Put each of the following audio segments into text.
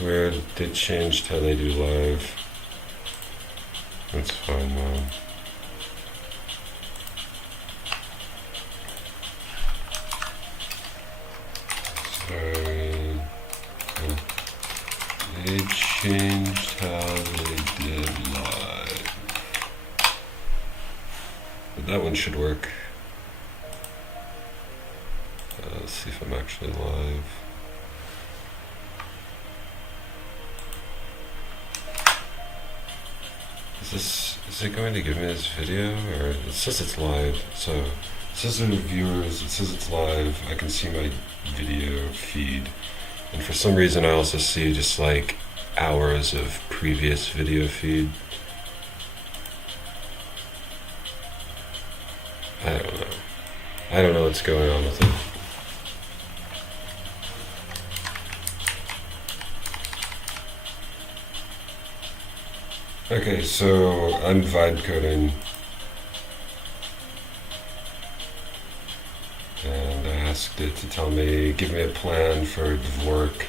Weird, they changed how they do live. That's fine though. Sorry. They changed how they did live. But that one should work. Let's see if I'm actually live. Is it going to give me this video? Or it says it's live, so it says in the viewers, it says it's live. I can see my video feed. And for some reason I also see just like hours of previous video feed. I don't know. I don't know what's going on with it. Okay, so I'm vibecoding, and I asked it to give me a plan for Dvorak.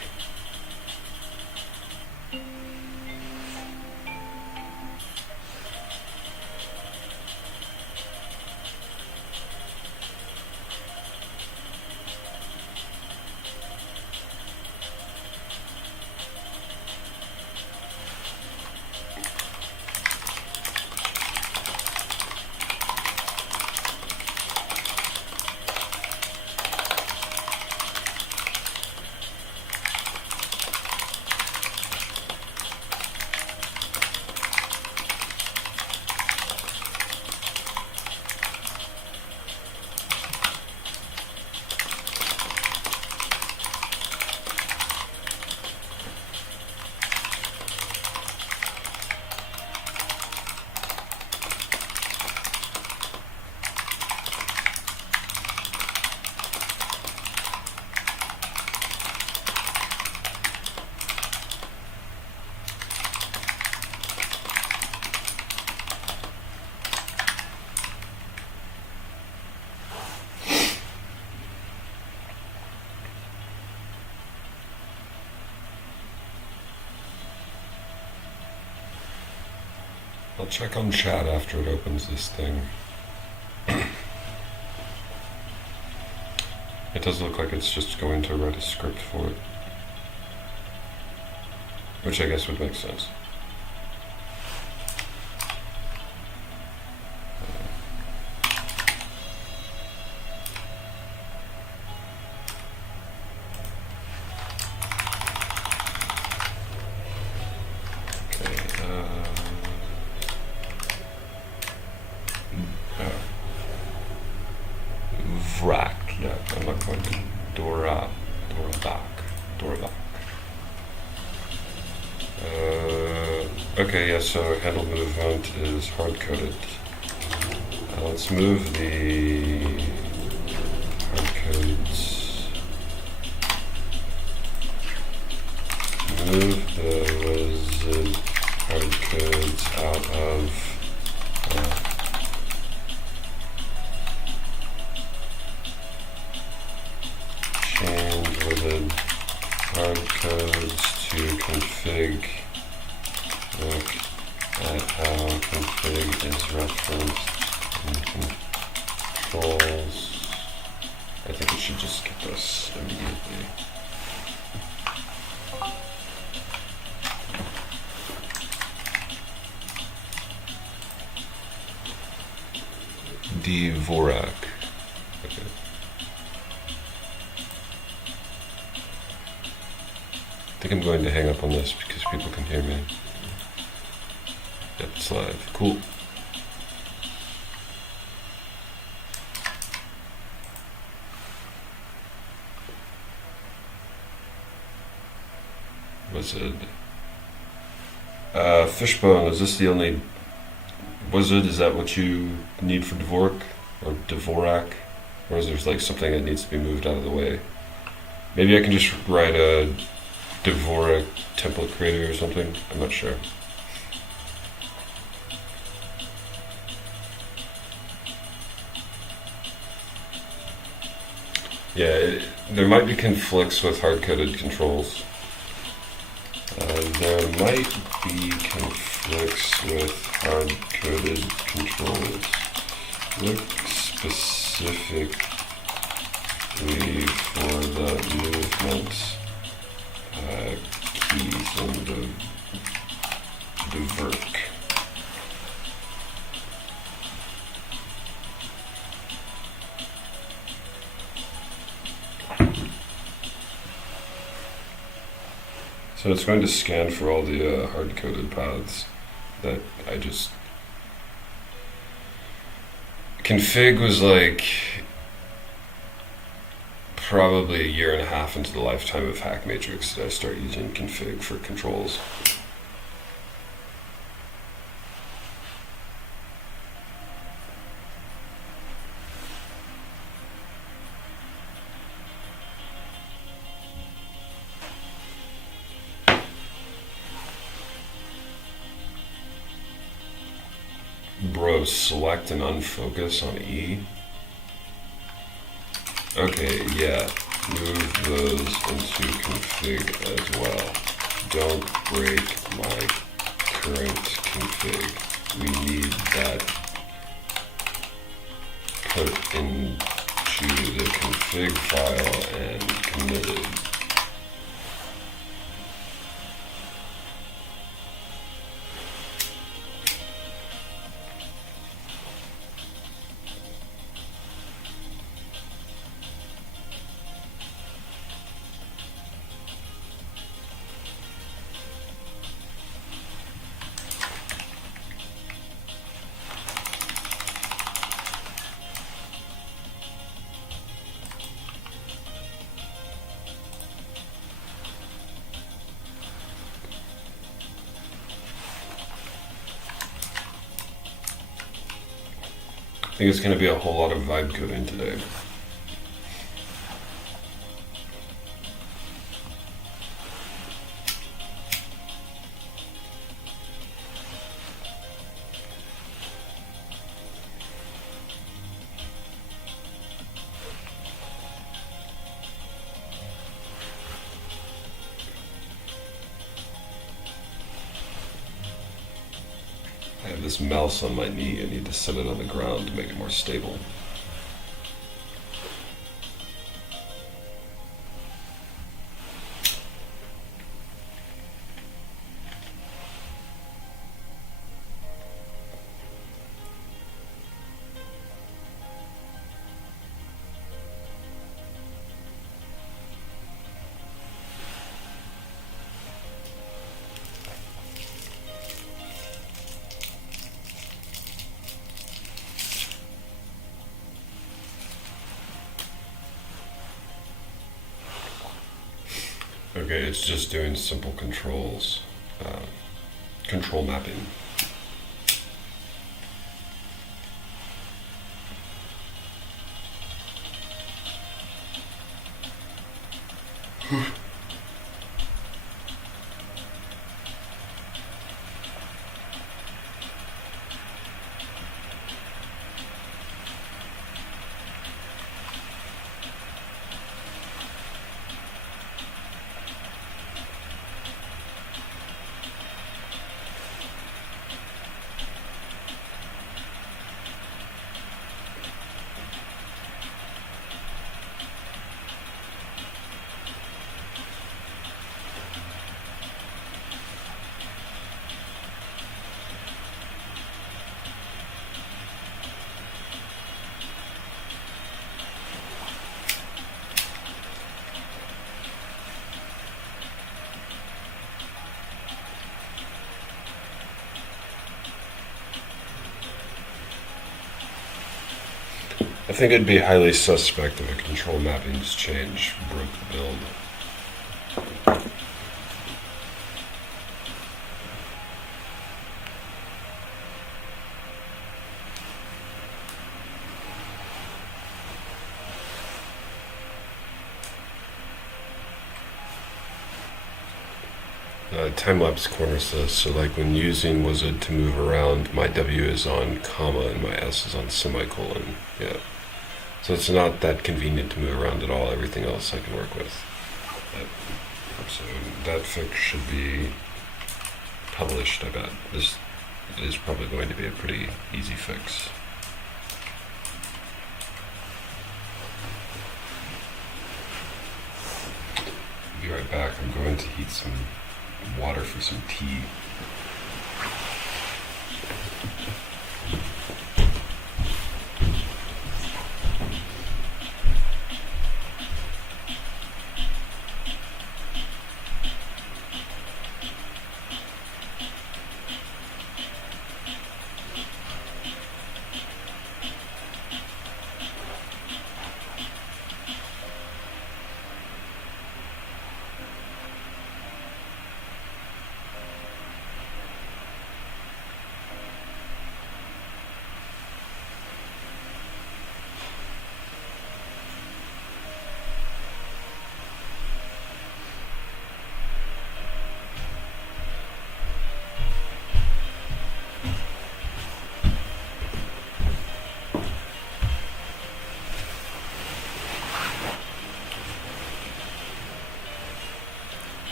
I'll check on chat after it opens this thing. It does look like it's just going to write a script for it, which I guess would make sense. No, I'm not going to Dorabak. Okay, yeah, so handle movement is hard-coded. Let's move the hard-codes. Move the wizard hard-codes out of hardcodes to config. Look at how config is referenced in controls. I think we should just get this immediately. Dvorak. Okay. I think I'm going to hang up on this because people can hear me. Yep, it's live. Cool. Wizard. Fishbone, is this the only wizard? Is that what you need for Dvorak? Or Dvorak? Or is there like something that needs to be moved out of the way? Maybe I can just write a Dvorak template creator or something? I'm not sure. Yeah, there might be conflicts with hard-coded controls. There might be conflicts with hard-coded controls. Look specifically for the movement keys in the verc. So it's going to scan for all the hard-coded paths that I just... Config was like probably a year and a half into the lifetime of HackMatrix that I started using config for controls. Bro, select and unfocus on E. Okay, yeah, move those into config as well. Don't break my current config. We need that put into the config file and committed. I think it's going to be a whole lot of vibe coding today. I have this mouse on my knee. I need to set it on the ground to make it more stable. Okay, it's just doing simple controls, control mapping. I think it'd be highly suspect if a control mappings change broke the build. Time-lapse corner says, so like when using wizard to move around, my W is on comma and my S is on semicolon. Yeah. So it's not that convenient to move around at all. Everything else I can work with. But So that fix should be published, I bet. This is probably going to be a pretty easy fix. Be right back. I'm going to heat some water for some tea.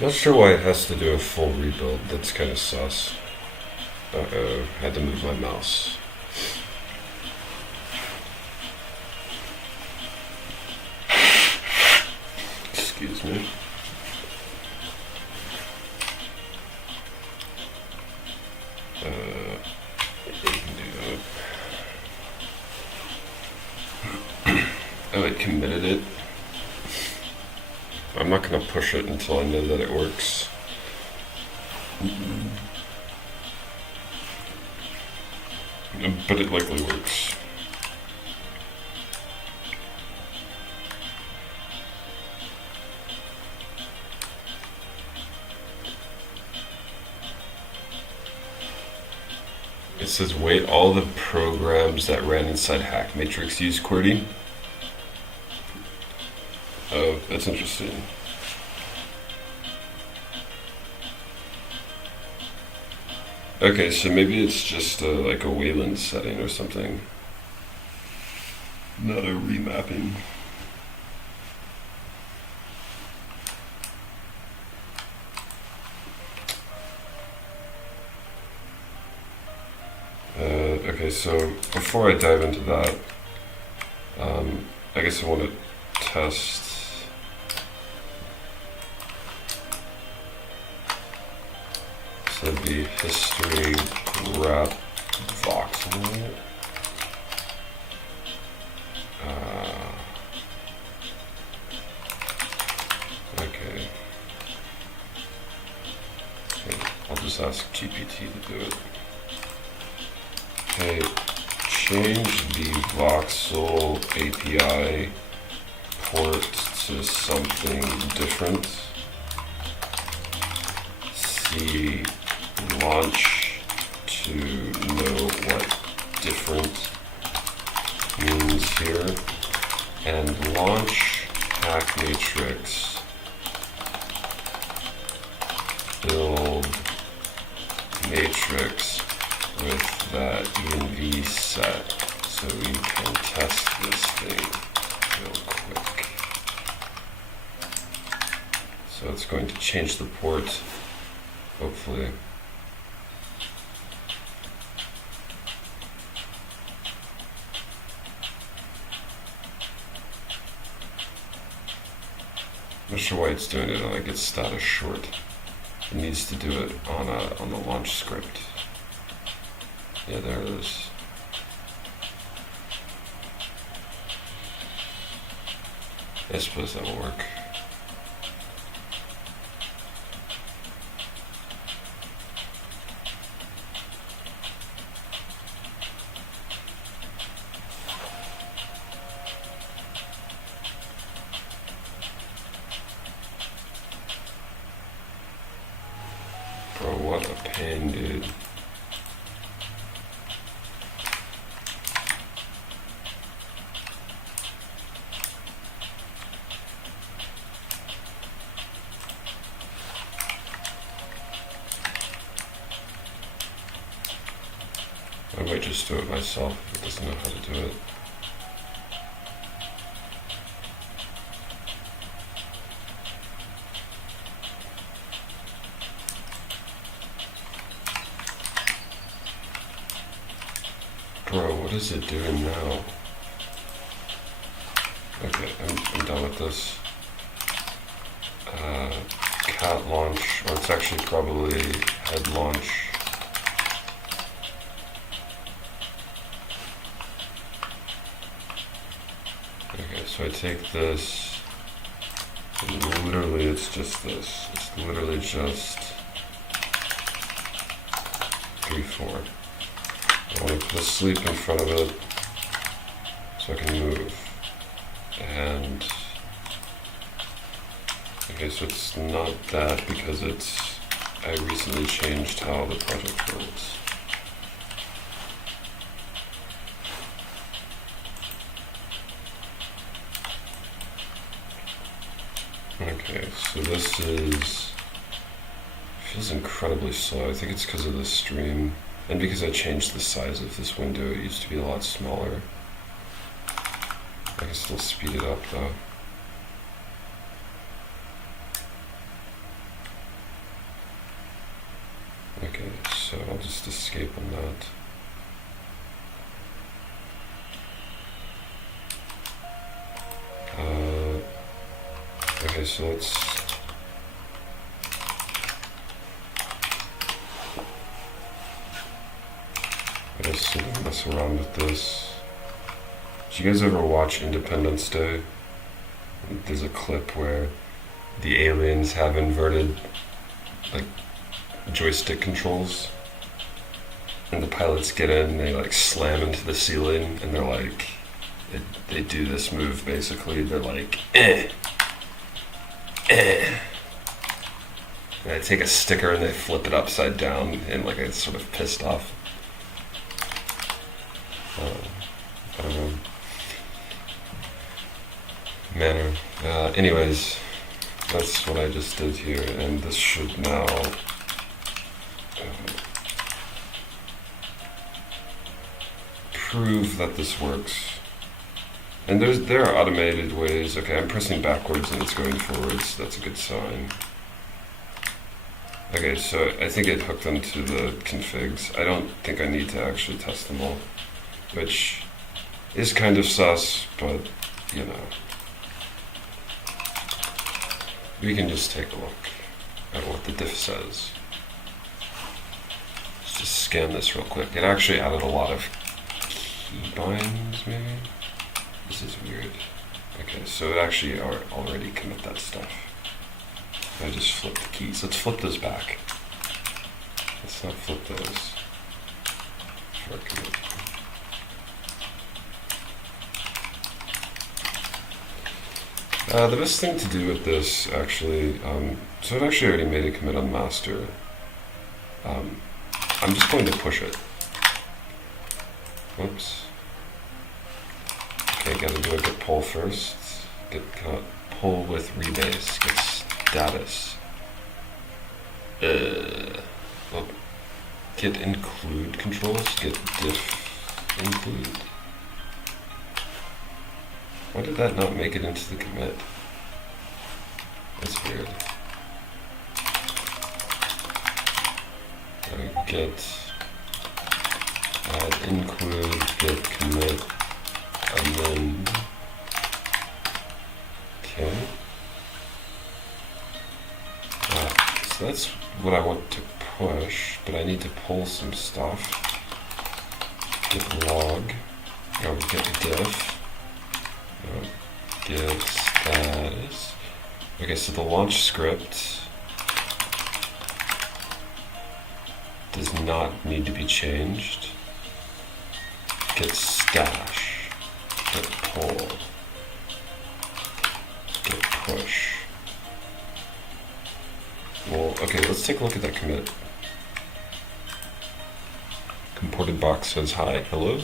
Not sure why it has to do a full rebuild. That's kind of sus. Uh-oh, had to move my mouse. Excuse me. You can do that. Oh, it committed it. I'm not going to push it until I know that it works. But it likely works. It says, wait, all the programs that ran inside HackMatrix use QWERTY. Oh, that's interesting. Okay, so maybe it's just like a Wayland setting or something. Not a remapping. Okay, so before I dive into that, I guess I want to test. So that'd be history wrap voxel. Okay. I'll just ask GPT to do it. Okay, change the voxel API port to something different. See launch to know what different means here, and launch HackMatrix build matrix with that env set so we can test this thing real quick. So it's going to change the port, hopefully. I'm not sure why it's doing it on like its status short. It needs to do it on the launch script. Yeah, there it is. I suppose that will work. Bro, what a pain, dude. I might just do it myself if it doesn't know how to do it. Bro, what is it doing now? Okay, I'm done with this. Cat launch, or it's actually probably head launch. Okay, so I take this, and literally it's just this. It's literally just 3, 4. I want to put a sleep in front of it so I can move. And okay, so it's not that because I recently changed how the project builds. Okay, so this feels incredibly slow. I think it's because of the stream and because I changed the size of this window. It used to be a lot smaller. I can still speed it up though. Okay, so I'll just escape on that. Okay, so let's mess around with this. Did you guys ever watch Independence Day? There's a clip where the aliens have inverted like joystick controls, and the pilots get in, they like slam into the ceiling, and they're like, they do this move basically. They're like, eh. And they take a sticker and they flip it upside down in like a sort of pissed off, I don't know, manner. Anyways, that's what I just did here, and this should now prove that this works. And there are automated ways. Okay, I'm pressing backwards and it's going forwards. That's a good sign. Okay, so I think it hooked them to the configs. I don't think I need to actually test them all, which is kind of sus, but you know. We can just take a look at what the diff says. Let's just scan this real quick. It actually added a lot of keybinds, maybe? This is weird. Okay, so it actually already commit that stuff. I just flip the keys. Let's flip those back. Let's not flip those. For a commit. The best thing to do with this, actually, so I've actually already made a commit on master. I'm just going to push it. Whoops. Okay, gotta do a git pull first. Git pull with rebase. Git status. Well, git include controls. Git diff include. Why did that not make it into the commit? That's weird. Git add include git commit amend. Okay. So that's what I want to push, but I need to pull some stuff. Git log. Or git diff. Git status. Okay, so the launch script does not need to be changed. Git stash. Git pull. Git push. Well, okay, let's take a look at that commit. Comported box says hi, hello.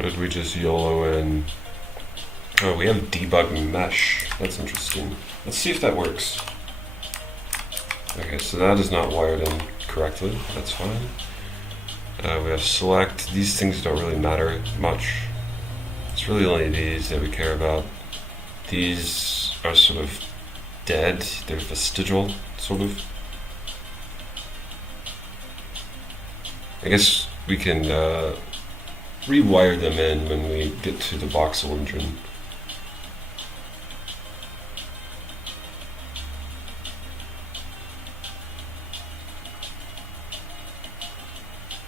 What did we just YOLO in? Oh, we have debug mesh. That's interesting. Let's see if that works. Okay, so that is not wired in correctly. That's fine. We have select. These things don't really matter much. It's really only these that we care about. These are sort of dead. They're vestigial, sort of. I guess we can rewire them in when we get to the voxel engine.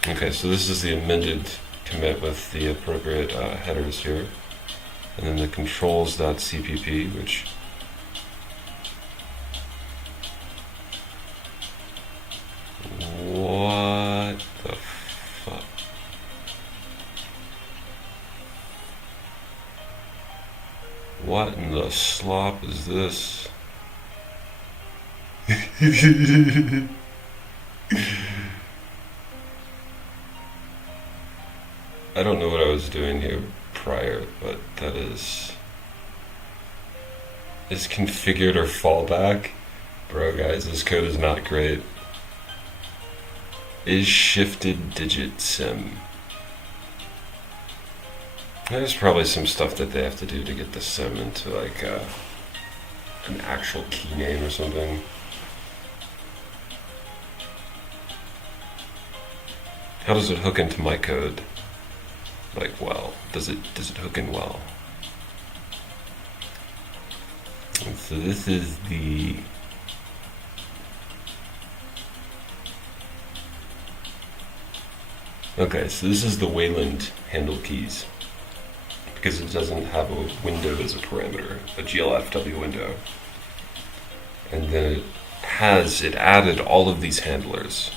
Okay, so this is the amended commit with the appropriate headers here. And then the controls.cpp, which what the fuck? What in the slop is this? I don't know what I was doing here prior, but that is configured or fallback. Bro, guys, this code is not great. Is shifted digit sim. There's probably some stuff that they have to do to get the sim into like an actual key name or something. How does it hook into my code? Like, well, does it hook in well? And so this is the okay, so this is the Wayland handle keys because it doesn't have a window as a parameter, a glfw window, and then it added all of these handlers.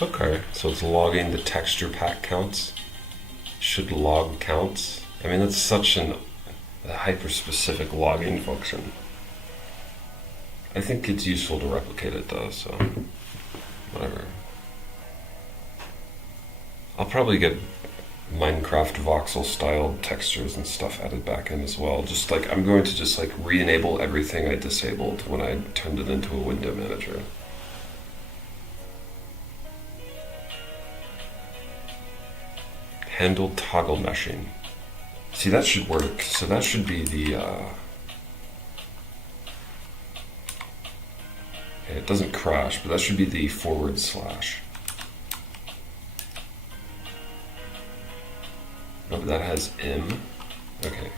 Okay, so it's logging the texture pack counts. Should log counts. I mean, that's such a hyper-specific logging function. I think it's useful to replicate it though, so whatever. I'll probably get Minecraft voxel style textures and stuff added back in as well. Just like, I'm going to just like re-enable everything I disabled when I turned it into a window manager. Handle toggle meshing. See, that should work. So that should be the okay, it doesn't crash, but that should be the /. No, but that has M. Okay.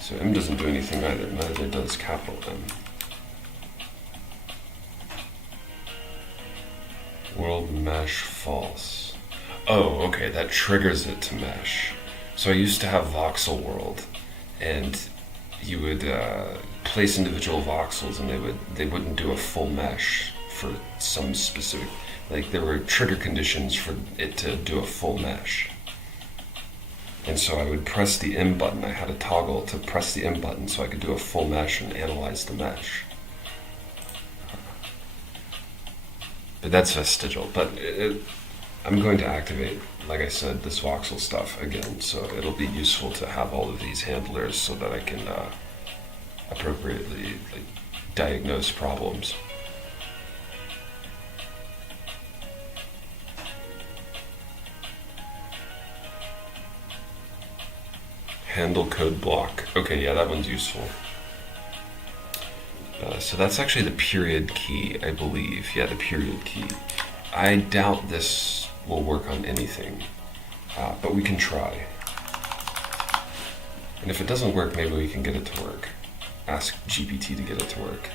So M doesn't do anything either. Neither does capital M. World mesh false. Oh, okay, that triggers it to mesh. So I used to have voxel world, and you would place individual voxels, and they wouldn't do a full mesh for some specific, like there were trigger conditions for it to do a full mesh. And so I would press the M button. I had a toggle to press the M button so I could do a full mesh and analyze the mesh. But that's vestigial. But I'm going to activate, like I said, this voxel stuff again, so it'll be useful to have all of these handlers so that I can appropriately diagnose problems. Handle code block. Okay, yeah, that one's useful. So that's actually the period key, I believe. Yeah, the period key. I doubt this will work on anything, but we can try. And if it doesn't work, maybe we can get it to work. Ask GPT to get it to work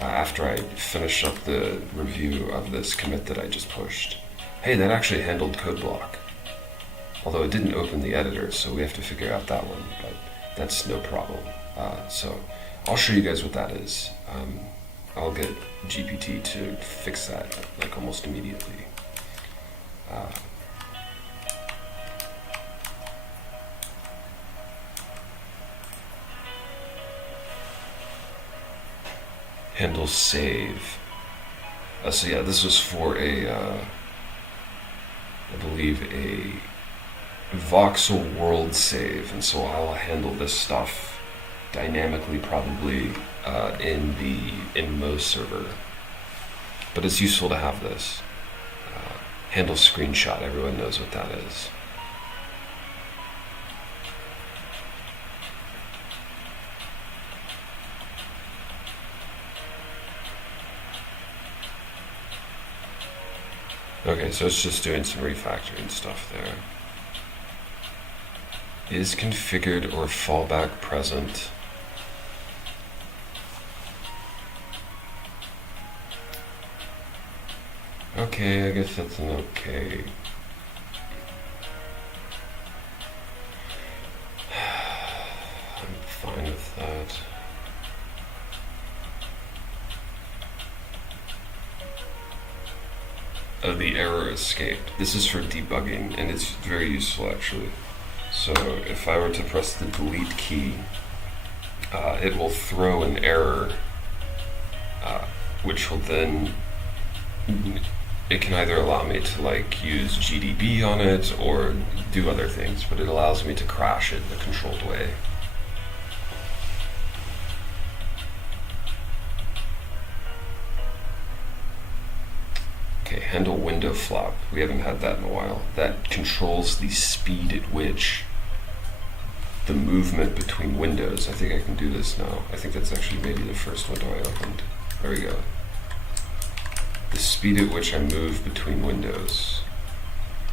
after I finish up the review of this commit that I just pushed. Hey, that actually handled code block. Although it didn't open the editor, so we have to figure out that one, but that's no problem. So I'll show you guys what that is. I'll get GPT to fix that like almost immediately. handle save. So yeah, this was for a, I believe a voxel world save, and so I'll handle this stuff dynamically probably in Mo's server. But it's useful to have this. Handle screenshot, everyone knows what that is. Okay, so it's just doing some refactoring stuff there. Is configured or fallback present? Okay, I guess that's an okay. I'm fine with that. Oh, the error escaped. This is for debugging, and it's very useful actually. So if I were to press the delete key, it will throw an error, which will then, it can either allow me to like use GDB on it or do other things, but it allows me to crash it in a controlled way. Okay, handle window flop. We haven't had that in a while. That controls the speed at which the movement between windows. I think I can do this now. I think that's actually maybe the first window I opened. There we go. The speed at which I move between windows.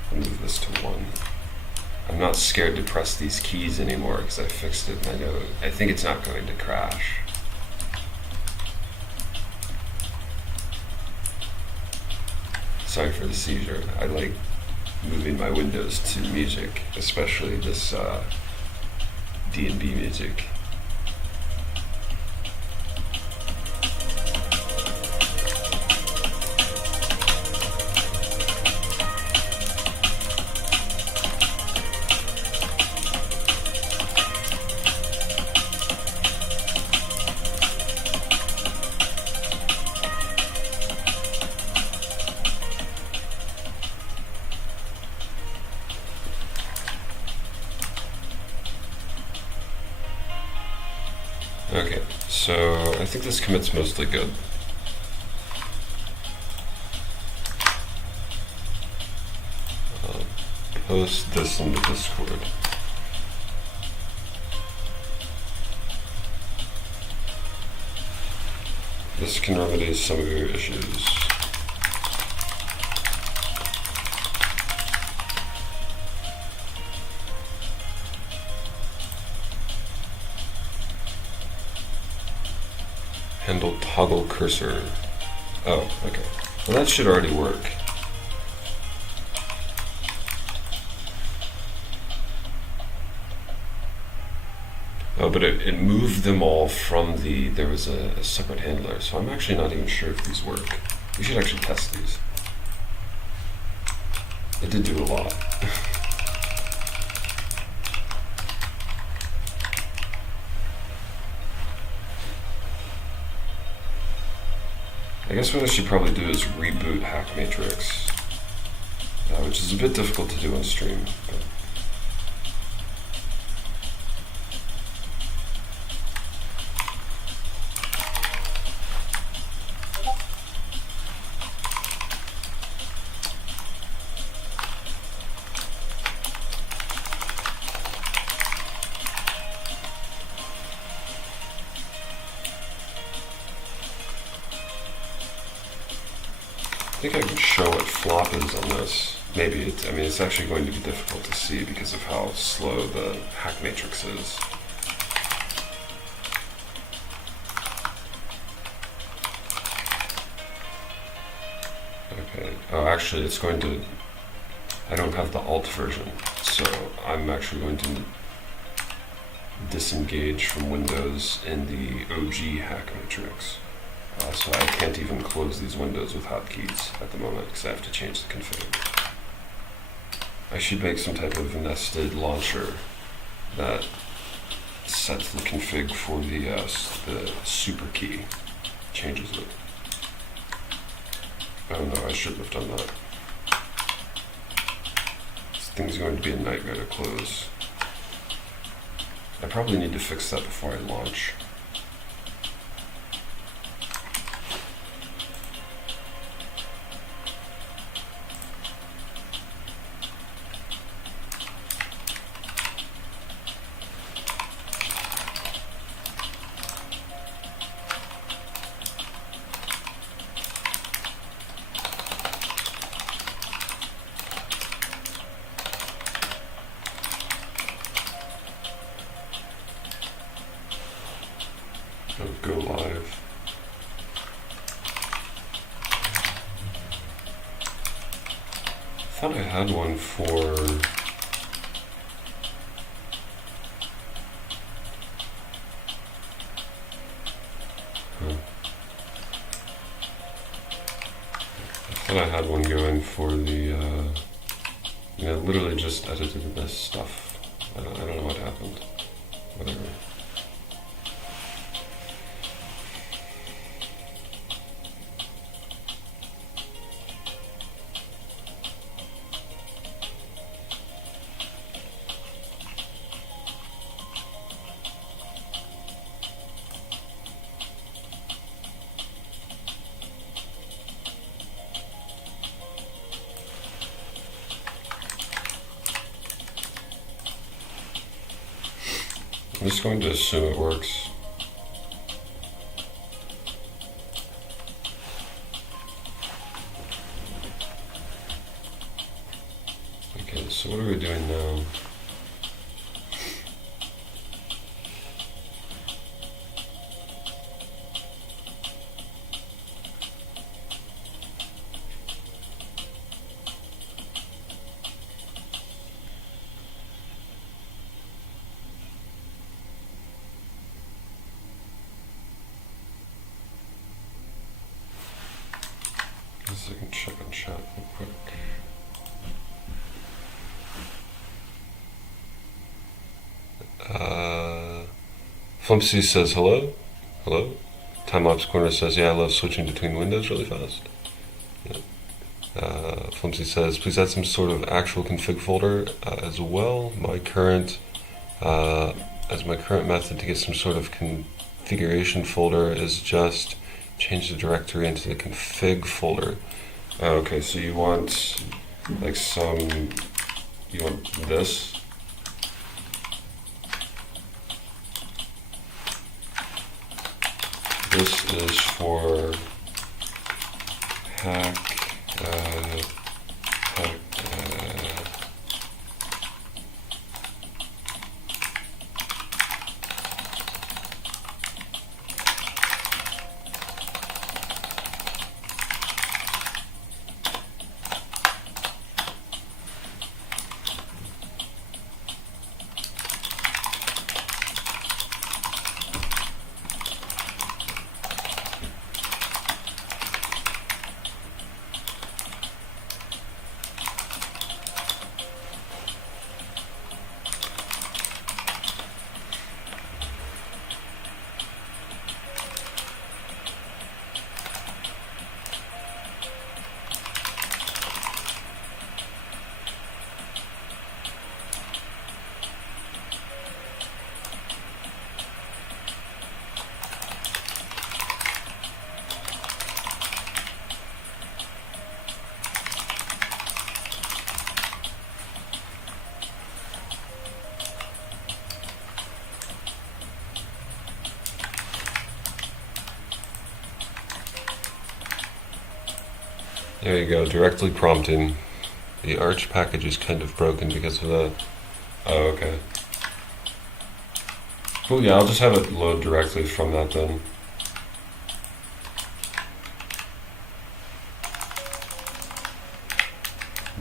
I'll move this to 1. I'm not scared to press these keys anymore because I fixed it and I think it's not going to crash. Sorry for the seizure. I like moving my windows to music, especially this D&B music. Okay, so I think this commit's mostly good. I'll post this into Discord. This can remedy some of your issues. Handle toggle cursor. Oh, okay. Well, that should already work. Oh, but it moved them all from the, there was a separate handler, so I'm actually not even sure if these work. We should actually test these. It did do a lot. I guess what I should probably do is reboot HackMatrix, which is a bit difficult to do on stream. But I think I can show what flop is on this. Maybe it's, I mean, it's actually going to be difficult to see because of how slow the HackMatrix is. Okay, oh, actually it's going to, I don't have the alt version, so I'm actually going to disengage from Windows in the OG HackMatrix. So I can't even close these windows with hotkeys at the moment because I have to change the config. I should make some type of nested launcher that sets the config for the super key. changes it. Oh no, I shouldn't have done that. This thing's going to be a nightmare to close. I probably need to fix that before I launch. Go live. I thought I had one for... I thought I had one going for the, literally just edited this stuff. I don't know what happened. Whatever. I'm just going to assume it works. Okay, so what are we doing now? I can check on chat real quick. Flumpsy says hello. Hello. Timelapse Corner says, yeah, I love switching between windows really fast. Yeah. Flumpsy says, please add some sort of actual config folder as well. My current method to get some sort of configuration folder is just change the directory into the config folder. Okay, so you want like you want this. This is for hack. There you go, directly prompting. The Arch package is kind of broken because of that. Oh, okay. Cool, yeah, I'll just have it load directly from that then.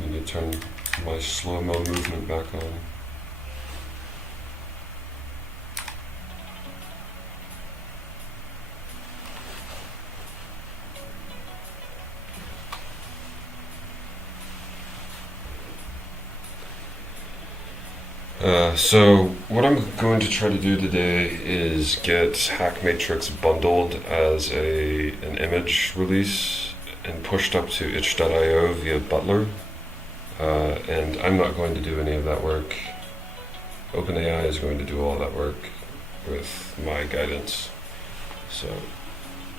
I need to turn my slow-mo movement back on. So what I'm going to try to do today is get HackMatrix bundled as an image release and pushed up to itch.io via Butler. And I'm not going to do any of that work. OpenAI is going to do all that work with my guidance. So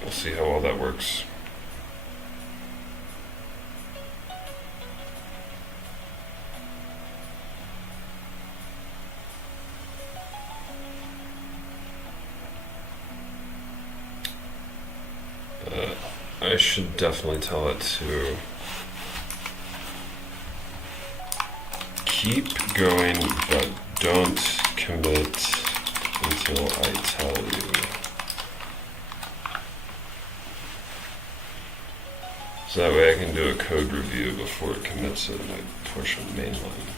we'll see how all that works. I should definitely tell it to keep going, but don't commit until I tell you. So that way I can do a code review before it commits it and I push on mainline.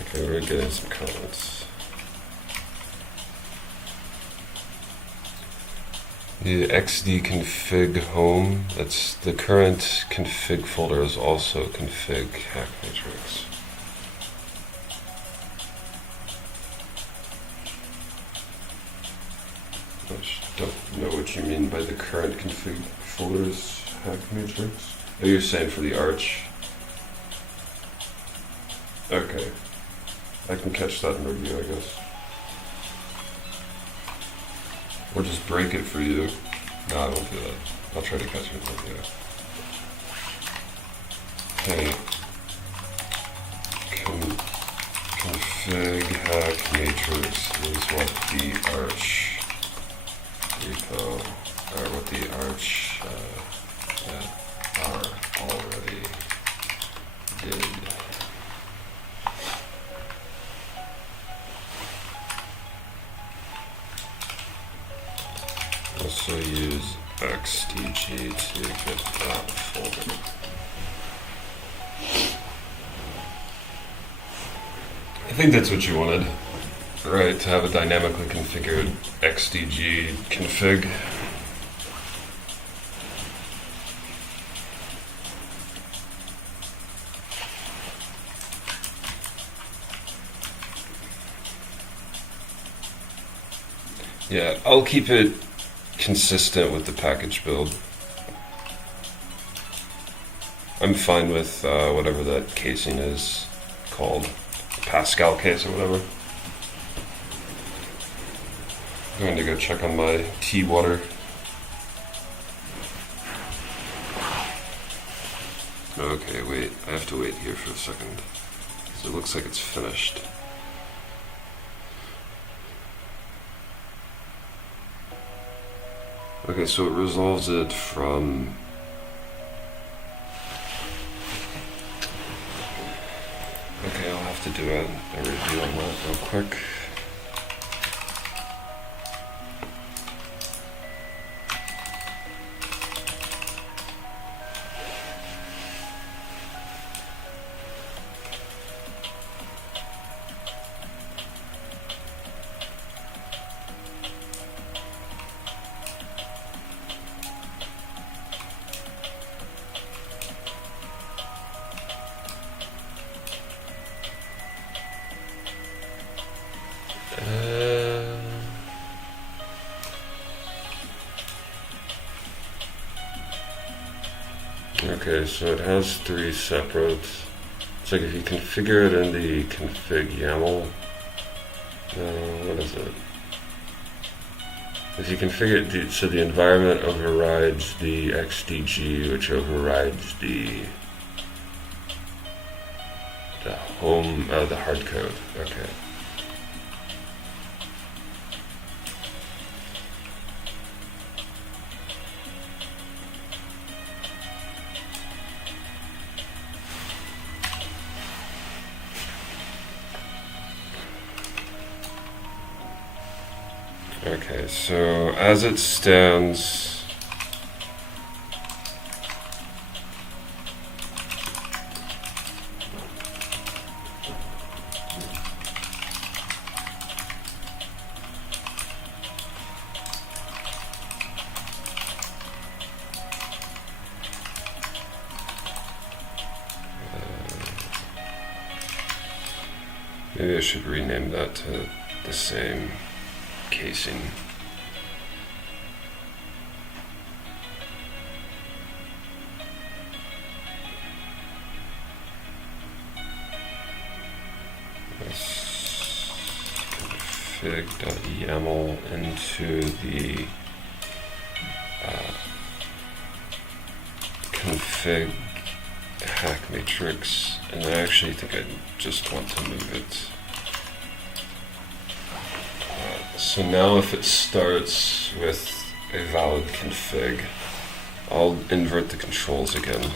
Okay, we're getting some comments. The XD config home, that's the current config folder is also config HackMatrix. I don't know what you mean by the current config folder is HackMatrix. Oh, you're saying for the arch? Okay. I can catch that in review, I guess. Or just break it for you. No, I won't do that. I'll try to catch it in review. Hey. Config HackMatrix is what the arch repo, or what the arch are already did. Also use XDG to get that folder. I think that's what you wanted, right? To have a dynamically configured XDG config. Yeah, I'll keep it consistent with the package build. I'm fine with whatever that casing is called, Pascal case or whatever. I'm going to go check on my tea water. Okay, wait, I have to wait here for a second, because it looks like it's finished. Okay, so it resolves it from... Okay, I'll have to do a review on that real quick. Okay, so it has three separate. It's like if you configure it in the config YAML. What is it? If you configure it, so the environment overrides the XDG, which overrides the home, the hard code. Okay. Okay, so as it stands, Maybe I should rename that to the same casing. Config.yaml into the config HackMatrix, and I actually think I just want to move it. So now if it starts with a valid config, I'll invert the controls again.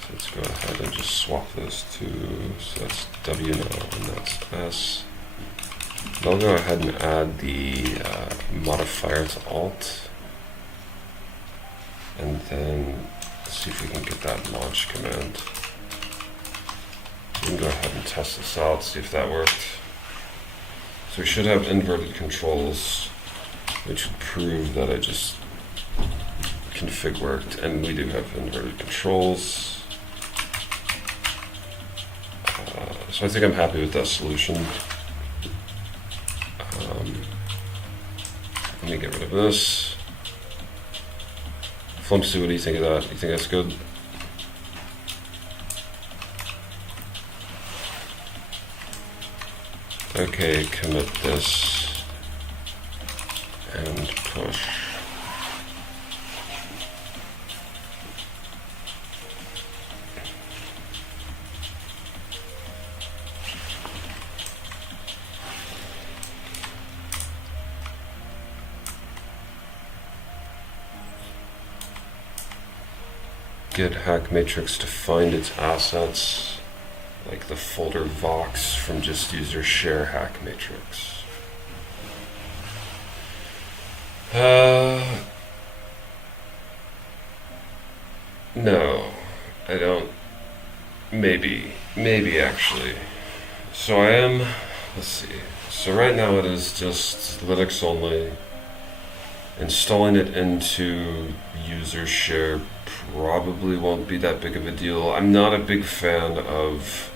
So let's go ahead and just swap those two. So that's W now, and that's S. And I'll go ahead and add the modifier to alt. And then see if we can get that launch command. We can go ahead and test this out, see if that worked. So we should have inverted controls, which would prove that I just config worked, and we do have inverted controls. So I think I'm happy with that solution. Let me get rid of this. Flumpsy, what do you think of that? You think that's good? Okay, commit this and push. Get HackMatrix to find its assets, like the folder vox from just user share HackMatrix. No, I don't. Maybe actually. So I am, let's see. So right now it is just Linux only. Installing it into user share probably won't be that big of a deal. I'm not a big fan of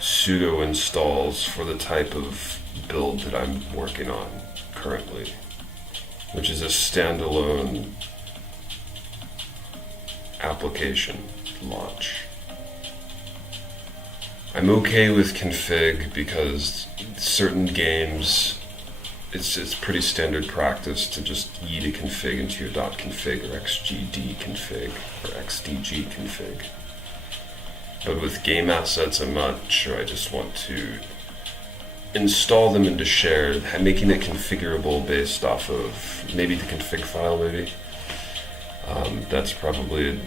sudo installs for the type of build that I'm working on currently, which is a standalone application launch. I'm okay with config because certain games, it's pretty standard practice to just yeet a config into your .config or xgd config or xdg config. But with game assets, I'm not sure. I just want to install them into shared, making it configurable based off of maybe the config file, maybe. That's probably an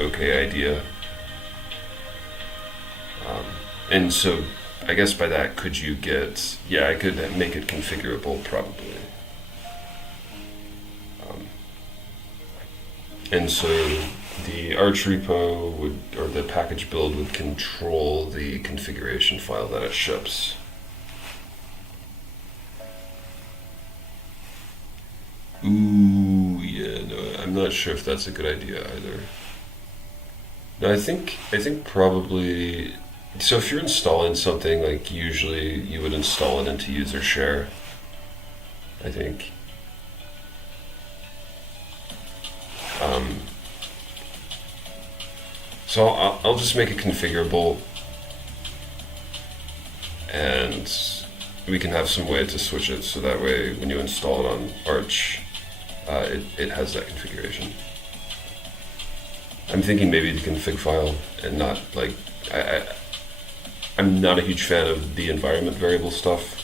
okay idea. And so I guess by that, could you get, yeah, I could make it configurable probably. And so the Arch repo would, or the package build would control the configuration file that it ships. Ooh, yeah, no, I'm not sure if that's a good idea either. No, I think probably, so if you're installing something, like usually you would install it into user share, I think. So I'll just make it configurable, and we can have some way to switch it so that way when you install it on Arch, it has that configuration. I'm thinking maybe the config file and not like, I'm not a huge fan of the environment variable stuff.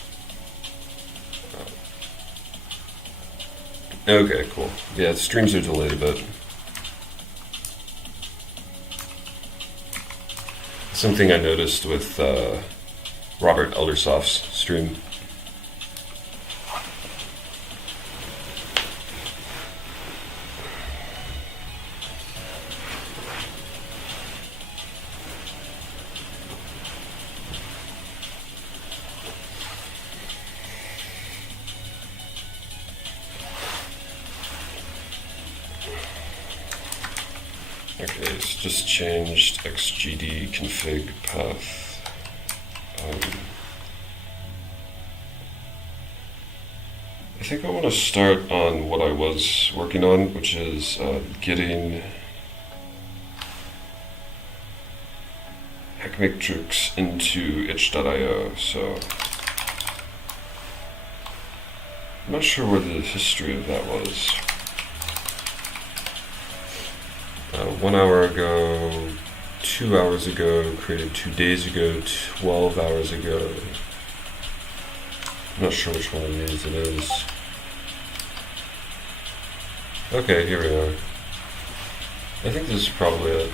Okay, cool. Yeah, streams are delayed a bit. Something I noticed with Robert Eldersoft's stream. Okay, changed xgd config path. I think I want to start on what I was working on, which is getting HackMatrix into itch.io. So I'm not sure where the history of that was. 1 hour ago, 2 hours ago, created 2 days ago, 12 hours ago. I'm not sure which one of these it is. Okay, here we are. I think this is probably it.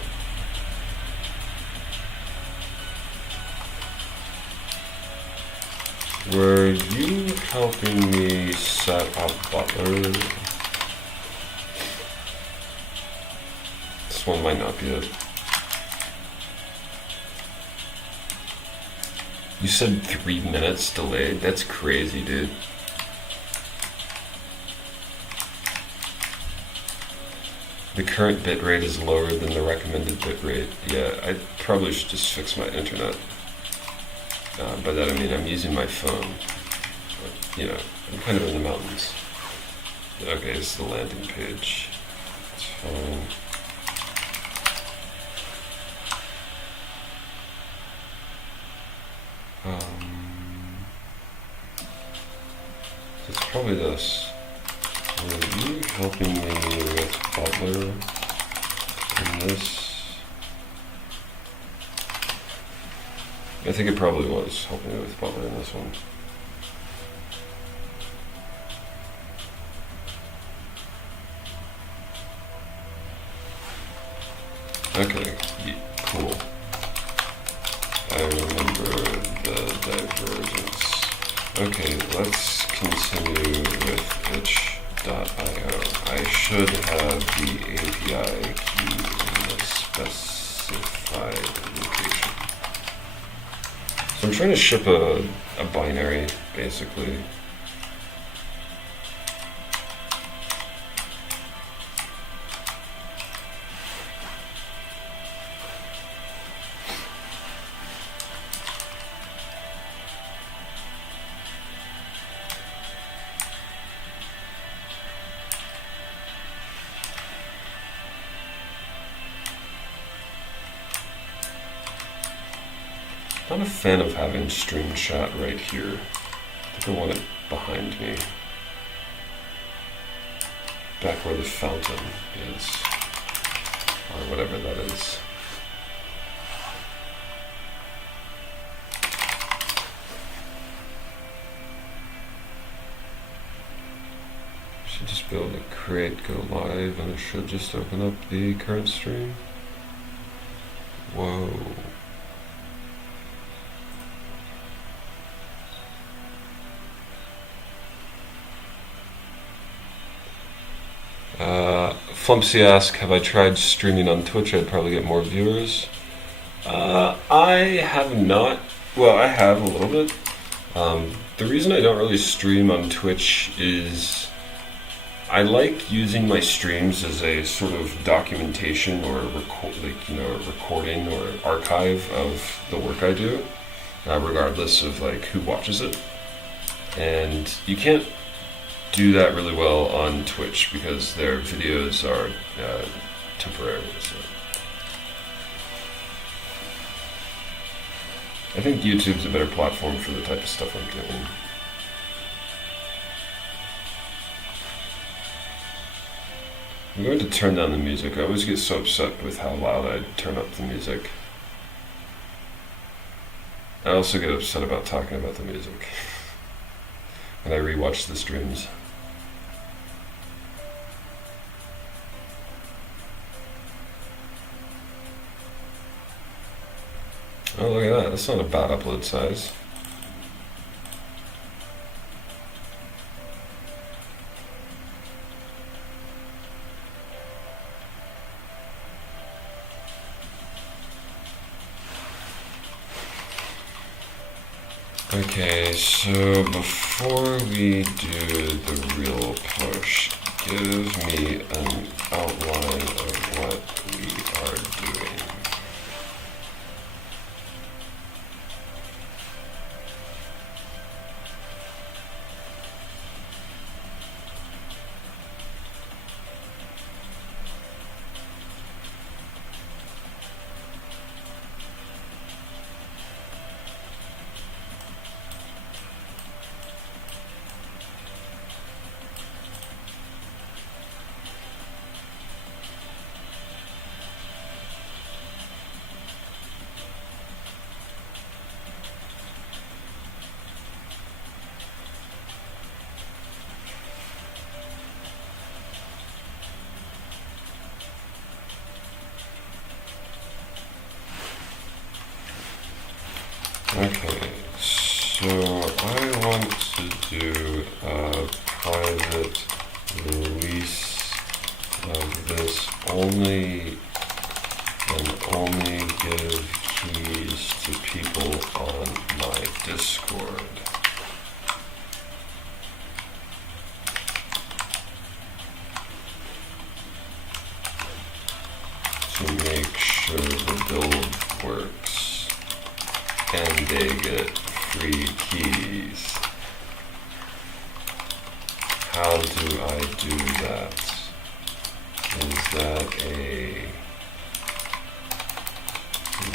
Were you helping me set up Butler? This one might not be it. You said 3 minutes delayed? That's crazy, dude. The current bitrate is lower than the recommended bitrate. Yeah, I probably should just fix my internet. By that I mean I'm using my phone. But, you know, I'm kind of in the mountains. Okay, it's the landing page. It's fine. It's probably this. Were you helping me with Butler in this? I think it probably was helping me with Butler in this one. Okay, yeah, cool. I remember the divergence. Okay, let's continue with itch.io. I should have the API key in the specified location. So I'm trying to ship a binary, basically. Not a fan of having stream chat right here. I think I want it behind me. Back where the fountain is. Or whatever that is. Should just be able to create, go live, and it should just open up the current stream. Whoa. Flumpsy asks, have I tried streaming on Twitch? I'd probably get more viewers. I have not. Well, I have a little bit. The reason I don't really stream on Twitch is I like using my streams as a sort of documentation or recording or archive of the work I do, regardless of like who watches it. And you can't do that really well on Twitch because their videos are temporary. So I think YouTube's a better platform for the type of stuff I'm doing. I'm going to turn down the music. I always get so upset with how loud I turn up the music. I also get upset about talking about the music when I rewatch the streams. Oh, look at that. That's not a bad upload size. Okay, so before we do the real push, give me an outline of what we are doing. Okay, so I want to do a private release of this only and only give keys to people on my Discord. To make sure the build works and they get free keys. How do I do that? Is that a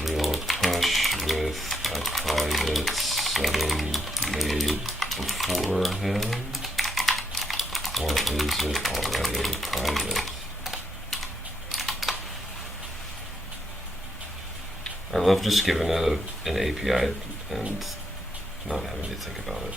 real push with a private setting made beforehand? Or is it already private? I love just giving it an API and not having to think about it.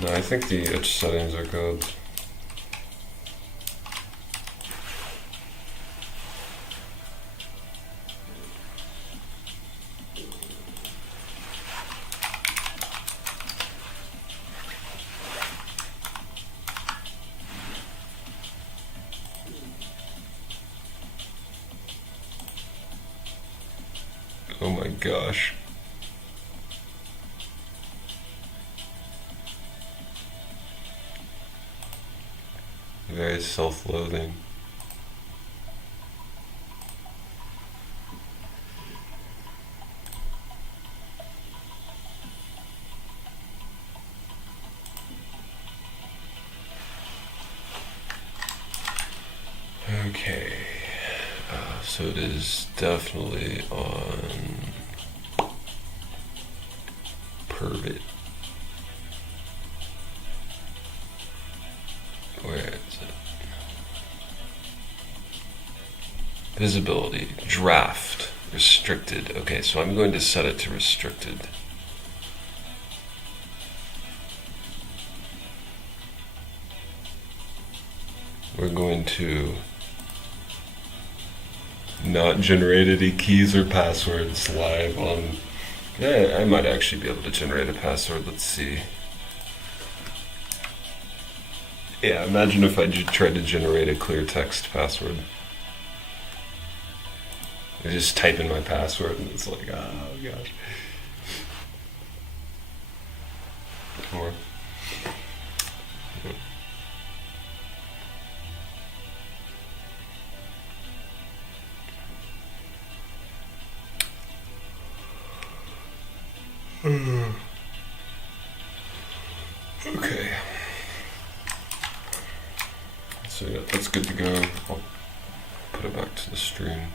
No, I think the itch settings are good. Oh my gosh. Very self-loathing. Okay, so it is definitely on Pervit. Where is it? Visibility, draft, restricted. Okay, so I'm going to set it to restricted. We're going to not generate any keys or passwords live on... Yeah, I might actually be able to generate a password. Let's see. Yeah, imagine if I tried to generate a clear text password. I just type in my password and it's like, oh gosh. Or, okay. So yeah, that's good to go. I'll put it back to the stream.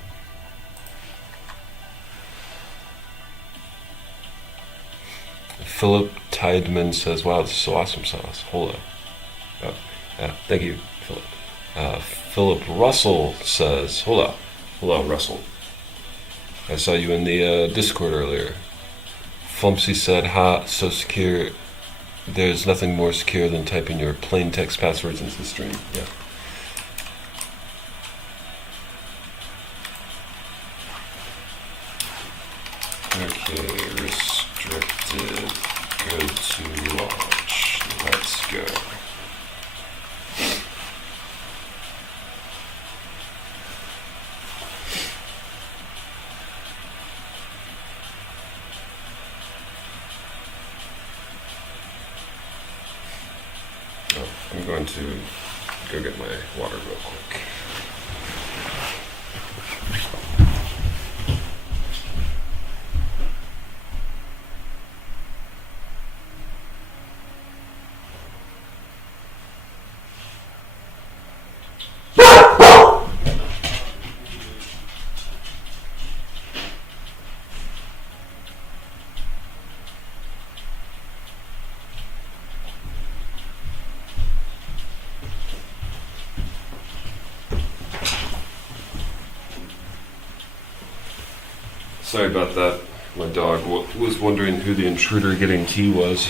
Philip Tideman says, wow, this is so awesome sauce. Hold up. Thank you, Philip. Philip Russell says, hold up, Russell. I saw you in the Discord earlier. Flumpsy said, "Ha, so secure. There's nothing more secure than typing your plain text passwords into the stream." Yeah. Okay, restricted. Go to launch. Let's go. I'm going to go get my water real quick. Sorry about that. My dog was wondering who the intruder getting tea was.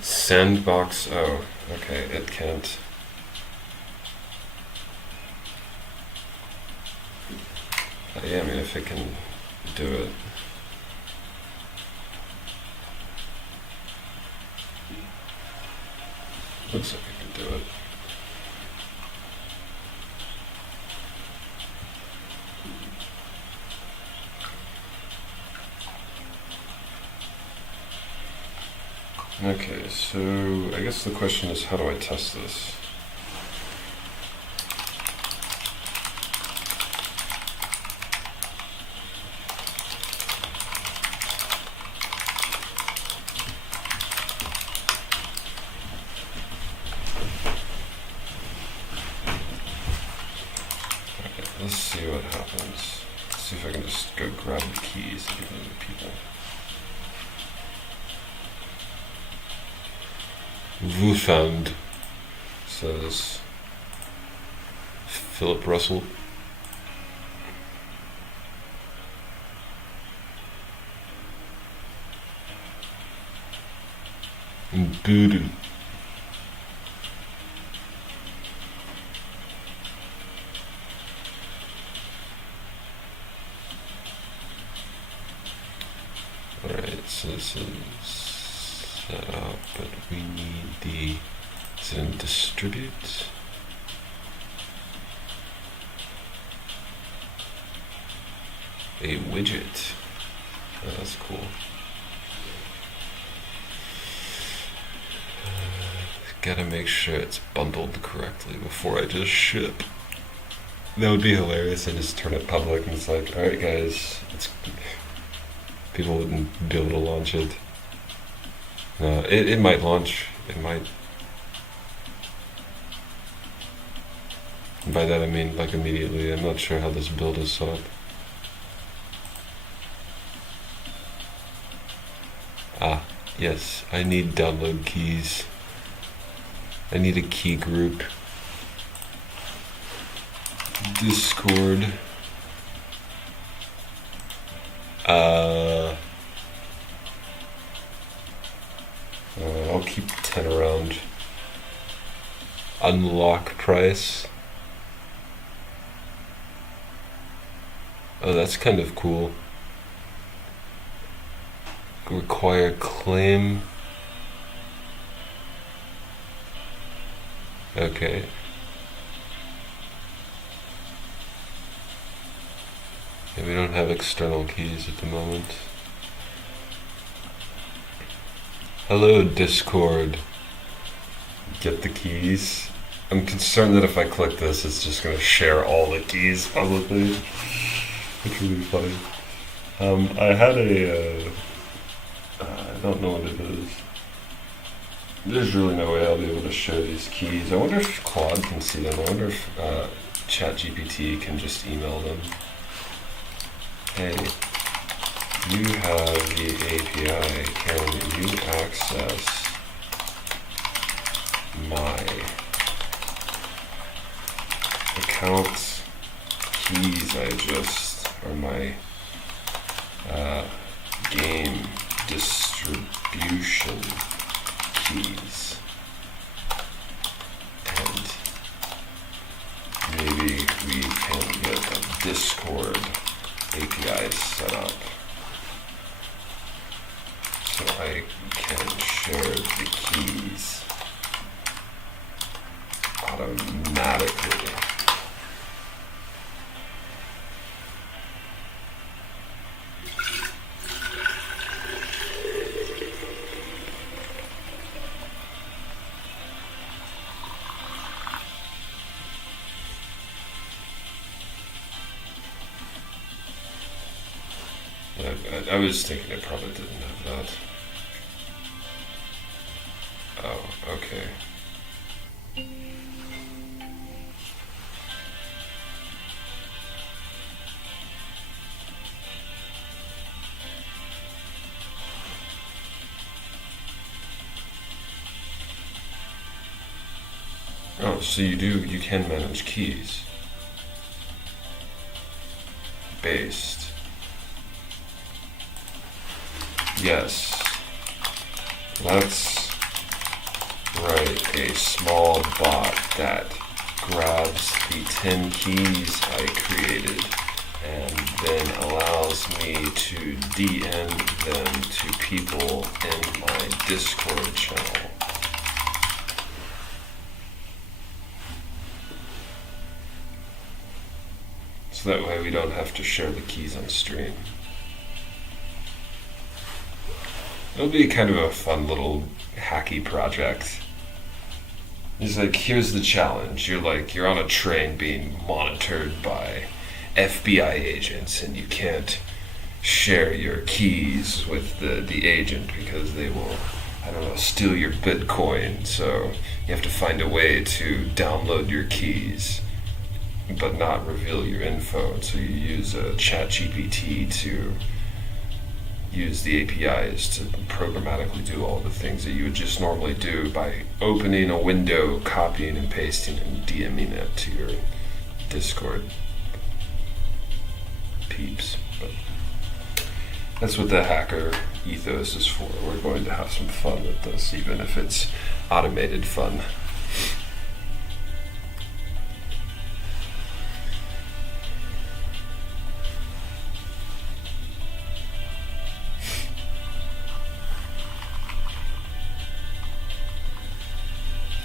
Sandbox. Oh, okay. It can't. Yeah, I mean, if it can do it. Looks like it can do it. Okay, so I guess the question is, how do I test this? Let's see what happens. Let's see if I can just go grab the keys and give them to people. Vous found, says Philip Russell. Voodoo. Alright, so this is set up, but we need the, is it in distribute? A widget. Oh, that's cool. Gotta make sure it's bundled correctly before I just ship. That would be hilarious. I just turn it public and it's like, alright guys, people wouldn't be able to launch it. It might launch. It might. By that I mean like immediately. I'm not sure how this build is set up. Ah, yes, I need download keys. I need a key group. Discord. I'll keep 10 around. Unlock price. Oh, that's kind of cool. Require claim. Okay. Yeah, we don't have external keys at the moment. Hello, Discord. Get the keys. I'm concerned that if I click this, it's just going to share all the keys publicly. It's really funny. I had I don't know what it is. There's really no way I'll be able to share these keys. I wonder if Claude can see them. I wonder if ChatGPT can just email them. hey, you have the API, can you access my account keys or my game distribution keys, and maybe we can get a Discord API set up so I can share the keys automatically. I was thinking it probably didn't have that. Oh, okay. Oh, so you can manage keys. Based. Yes. Let's write a small bot that grabs the 10 keys I created and then allows me to DM them to people in my Discord channel. So that way we don't have to share the keys on stream. It'll be kind of a fun little hacky project. It's like, here's the challenge. You're on a train being monitored by FBI agents, and you can't share your keys with the agent because they will, steal your Bitcoin. So you have to find a way to download your keys, but not reveal your info. So you use a ChatGPT to use the APIs to programmatically do all the things that you would just normally do by opening a window, copying and pasting, and DMing it to your Discord peeps. But that's what the hacker ethos is for. We're going to have some fun with this, even if it's automated fun.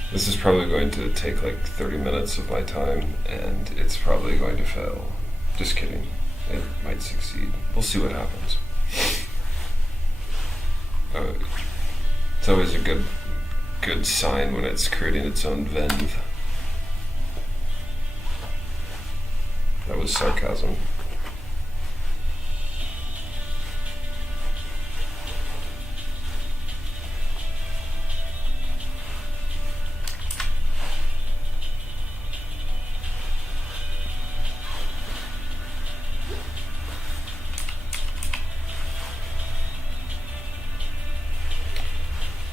This is probably going to take like 30 minutes of my time, and it's probably going to fail. Just kidding. It might succeed. We'll see what happens. It's always a good sign when it's creating its own venv. That was sarcasm.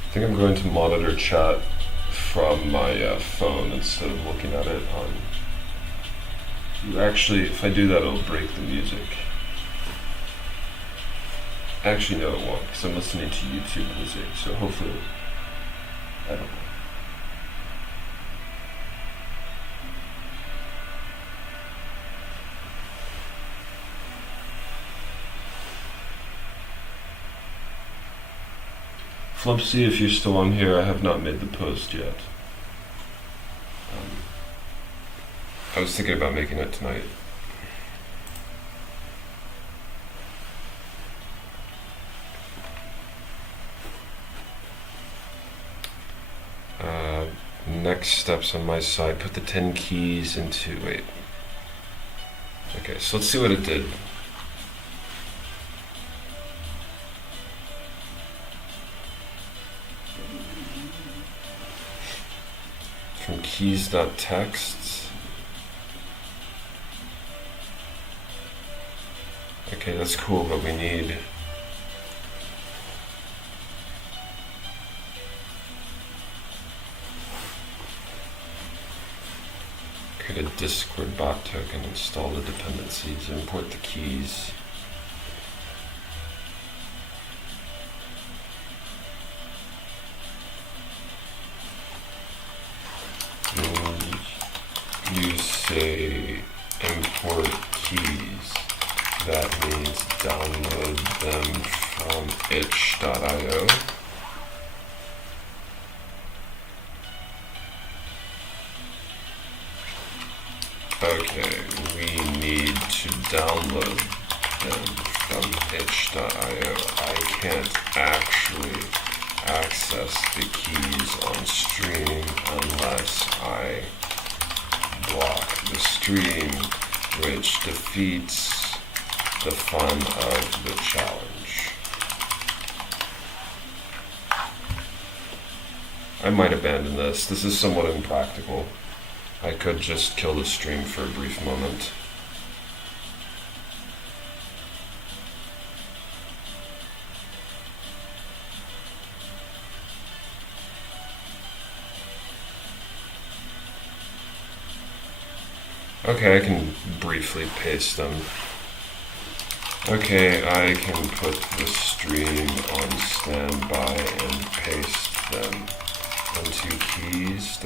I think I'm going to monitor chat from my phone instead of looking at it on... Actually, if I do that, it'll break the music. Actually, no, it won't, because I'm listening to YouTube music, so hopefully... I don't know. Flupsy, if you're still on here, I have not made the post yet. I was thinking about making it tonight. Next steps on my side, put the 10 keys into, wait. Okay, so let's see what it did. From keys.text. Okay, that's cool, but we need create a Discord bot token, install the dependencies, import the keys. And you say import keys. That means download them from itch.io. Okay, we need to download them from itch.io. I can't actually access the keys on stream unless I block the stream, which defeats the fun of the challenge. I might abandon this. This is somewhat impractical. I could just kill the stream for a brief moment. Okay, I can briefly paste them. Okay, I can put the stream on standby and paste them into keys.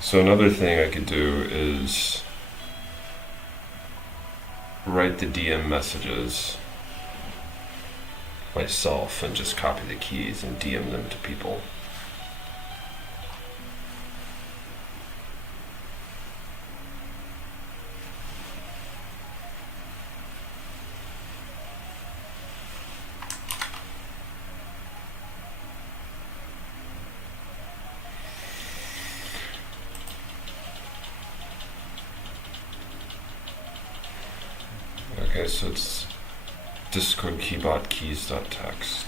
So another thing I could do is write the DM messages myself and just copy the keys and DM them to people. Okay, so it's Discord keybot keys.txt.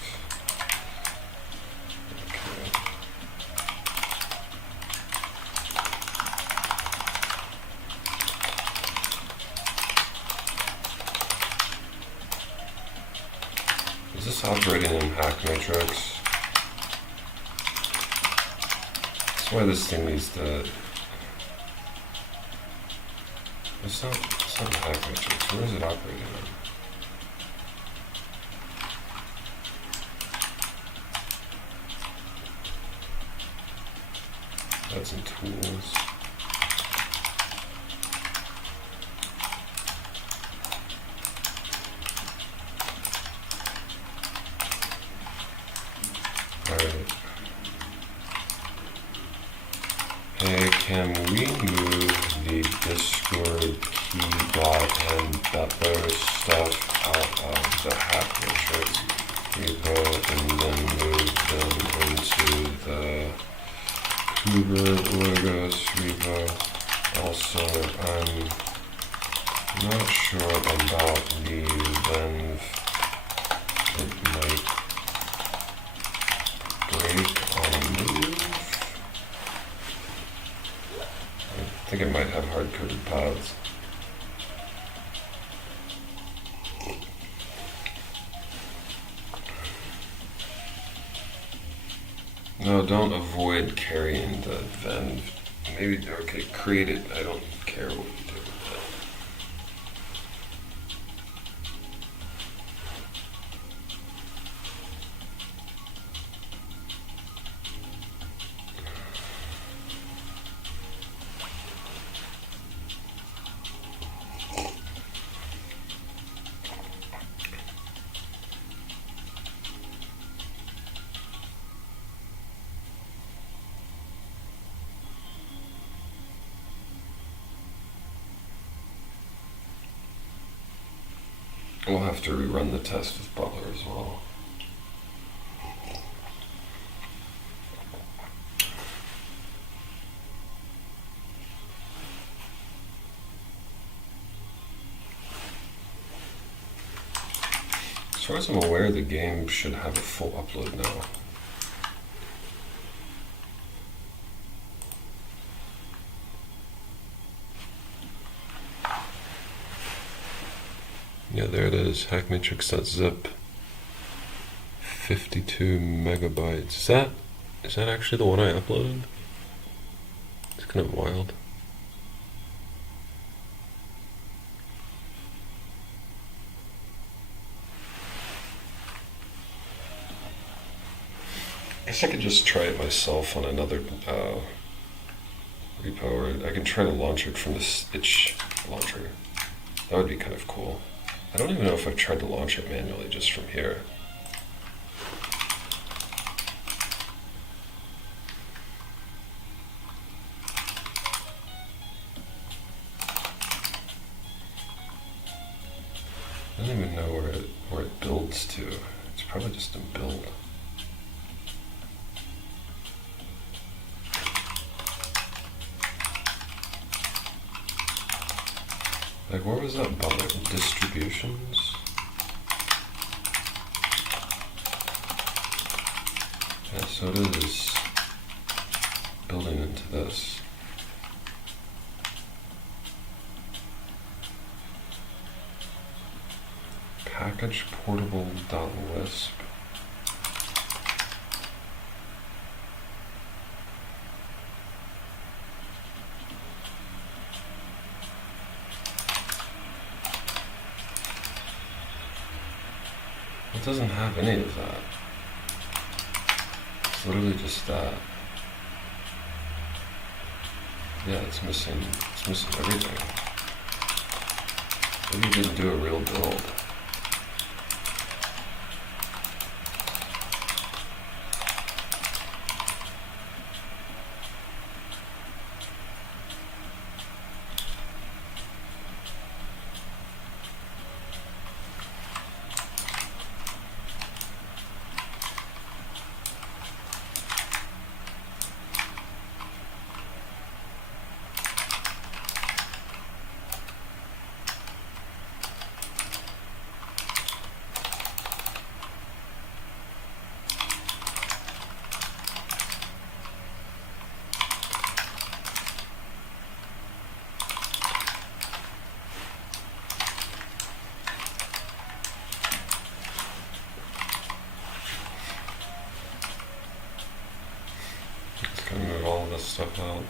Okay. Is this operating in HackMatrix? That's why this thing needs to... It's not HackMatrix. Where is it operating on? That's in tools. Alright. Hey, can we move the Discord keybot and Beppo stuff out of the HackMatrix repo and then move them into the Uber Orgos repo? Also, I'm not sure about the Venv. It might break on a move. I think it might have hard-coded paths. No, don't avoid carrying the Venv. Maybe, okay, create it. I don't care what you do with that. We'll have to rerun the test with Butler as well. As far as I'm aware, the game should have a full upload now. Yeah, there it is. HackMatrix.zip. 52 megabytes. Is that actually the one I uploaded? It's kind of wild. I guess I could just try it myself on another repo, or I can try to launch it from this itch launcher. That would be kind of cool. I don't even know if I've tried to launch it manually just from here. I don't even know where it builds to. It's probably just in build. Like, where was that button? Distributions? Yeah, so it is building into this. Package portable.lisp. It doesn't have any of that. It's literally just that. Yeah, it's missing everything. Maybe you didn't do a real build. Move all of this stuff out.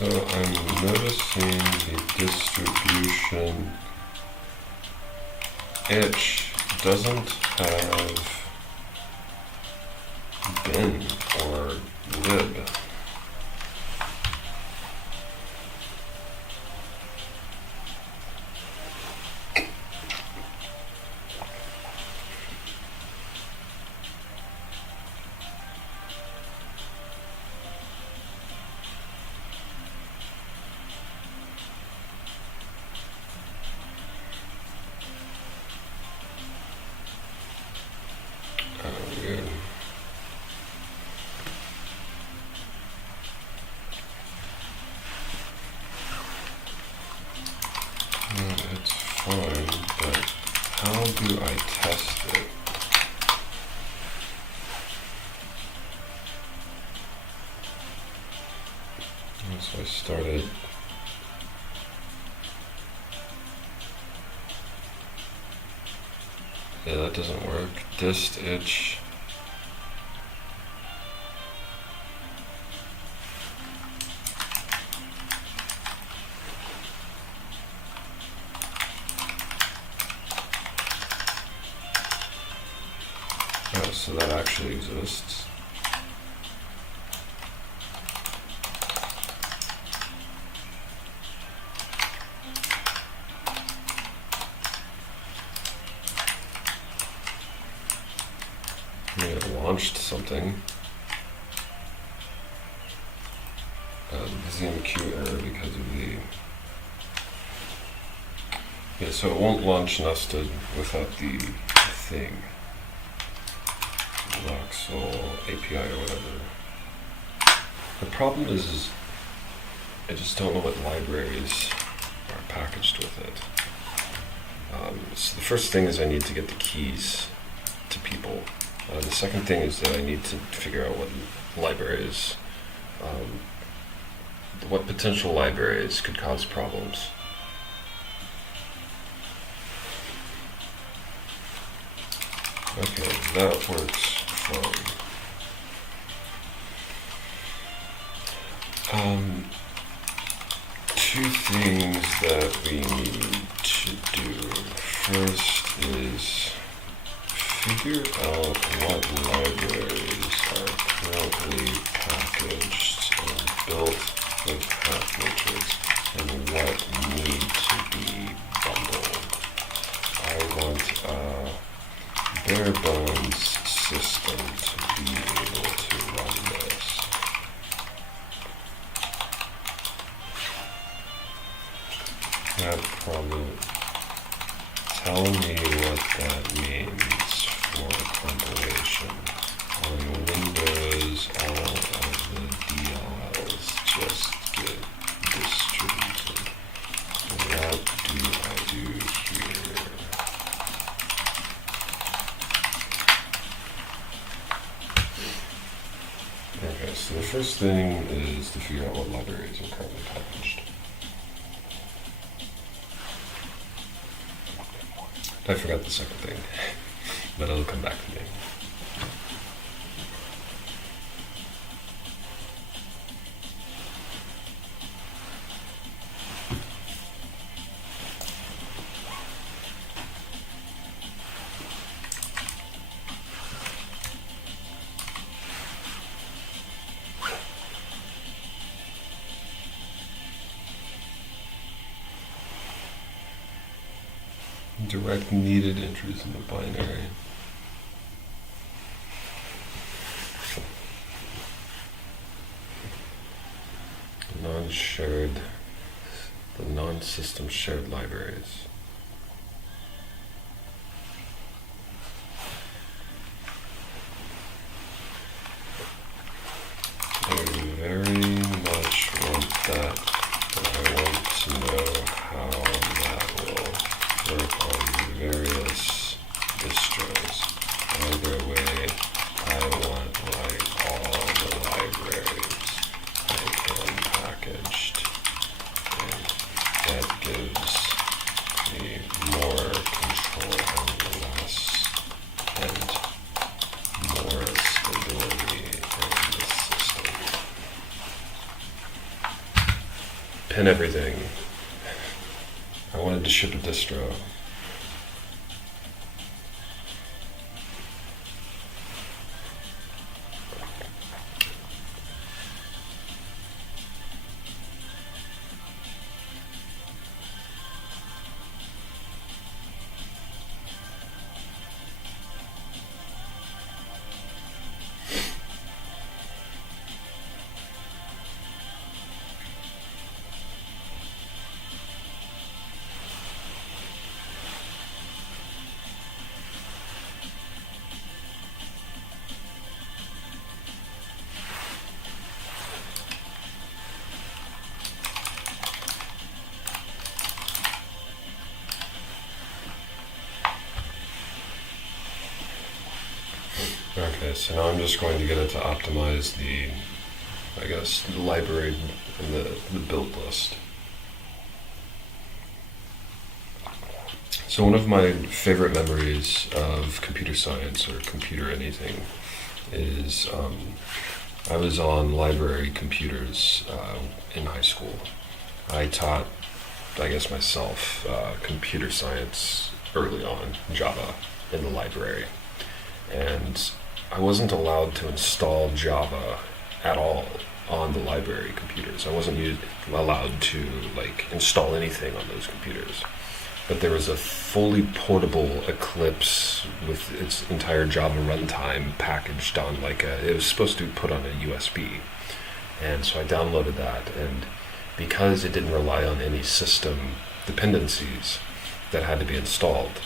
So I'm noticing the distribution itch doesn't have bin or lib. Weird. It's fine, but how do I test it? So I started. Yeah, that doesn't work. Dist itch. Oh, so that actually exists. I may have launched something. ZMQ error because of the... Yeah, so it won't launch nested without the thing. Voxel API or whatever. The problem is I just don't know what libraries are packaged with it. So the first thing is I need to get the keys to people. The second thing is that I need to figure out what libraries, what potential libraries could cause problems. Okay, that works fine. Two things that we need to do. First is figure out what libraries are currently packaged and built with HackMatrix and what need to be bundled. I want a bare bones system to be able to run this. That probably tell me what that means for compilation. On Windows, all of the DLLs just get distributed. What do I do here? Okay, so the first thing is to figure out what libraries are currently packaged. I forgot the second thing, but it'll come back to me. Direct needed entries in the binary. Non-shared, the non-system shared libraries. I very much want that, but I want to know how that will work on various distros. Either way, I want like all the libraries I can packaged, and that gives me more control and less and more stability in the system. Pin everything. I wanted to ship a distro. Okay, so now I'm just going to get it to optimize the, I guess, the library and the build list. So one of my favorite memories of computer science or computer anything is I was on library computers in high school. I taught, I guess myself, computer science early on, Java, in the library. And I wasn't allowed to install Java at all on the library computers. I wasn't allowed to install anything on those computers. But there was a fully portable Eclipse with its entire Java runtime packaged on it was supposed to be put on a USB. And so I downloaded that, and because it didn't rely on any system dependencies that had to be installed,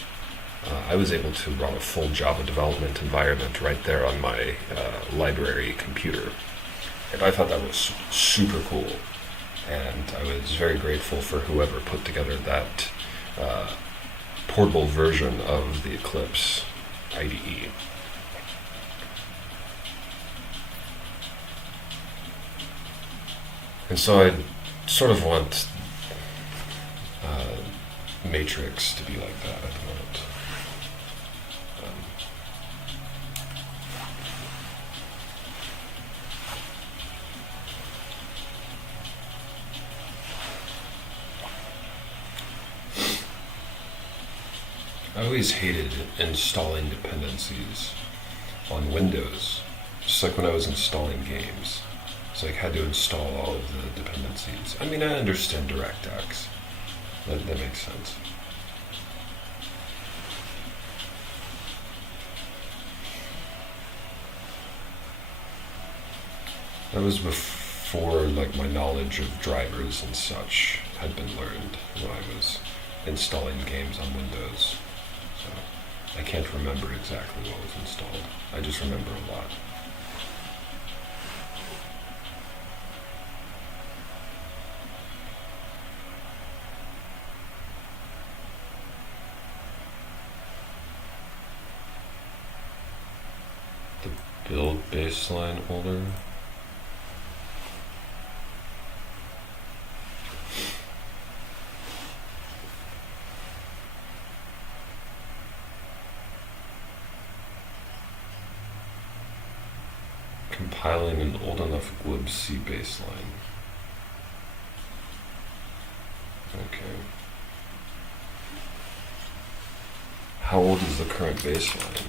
I was able to run a full Java development environment right there on my library computer. And I thought that was super cool. And I was very grateful for whoever put together that portable version of the Eclipse IDE. And so I sort of want Matrix to be like that at the moment. I always hated installing dependencies on Windows, just like when I was installing games. It's like I had to install all of the dependencies. I mean, I understand DirectX. That makes sense. That was before, like, my knowledge of drivers and such had been learned when I was installing games on Windows. So I can't remember exactly what was installed. I just remember a lot. The build baseline holder. Compiling an old enough glibc baseline. Okay. How old is the current baseline?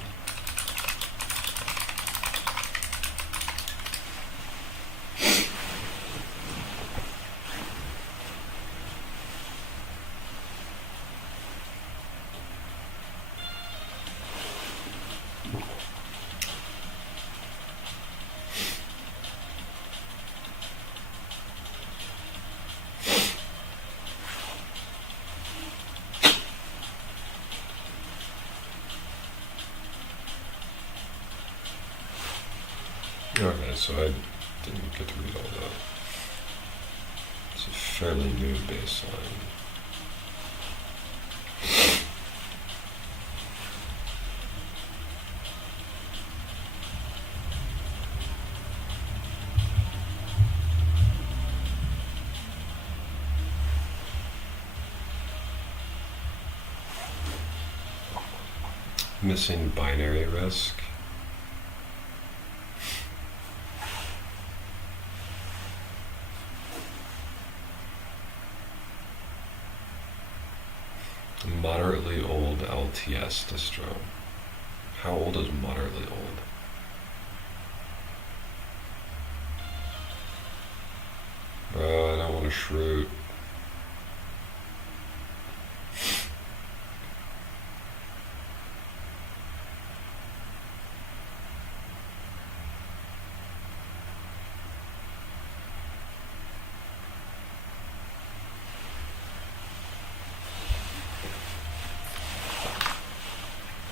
Okay, so I didn't get to read all that. It's a fairly new baseline. Missing binary risk. Moderately old LTS distro. How old is moderately old? Bro, I don't want to shroot.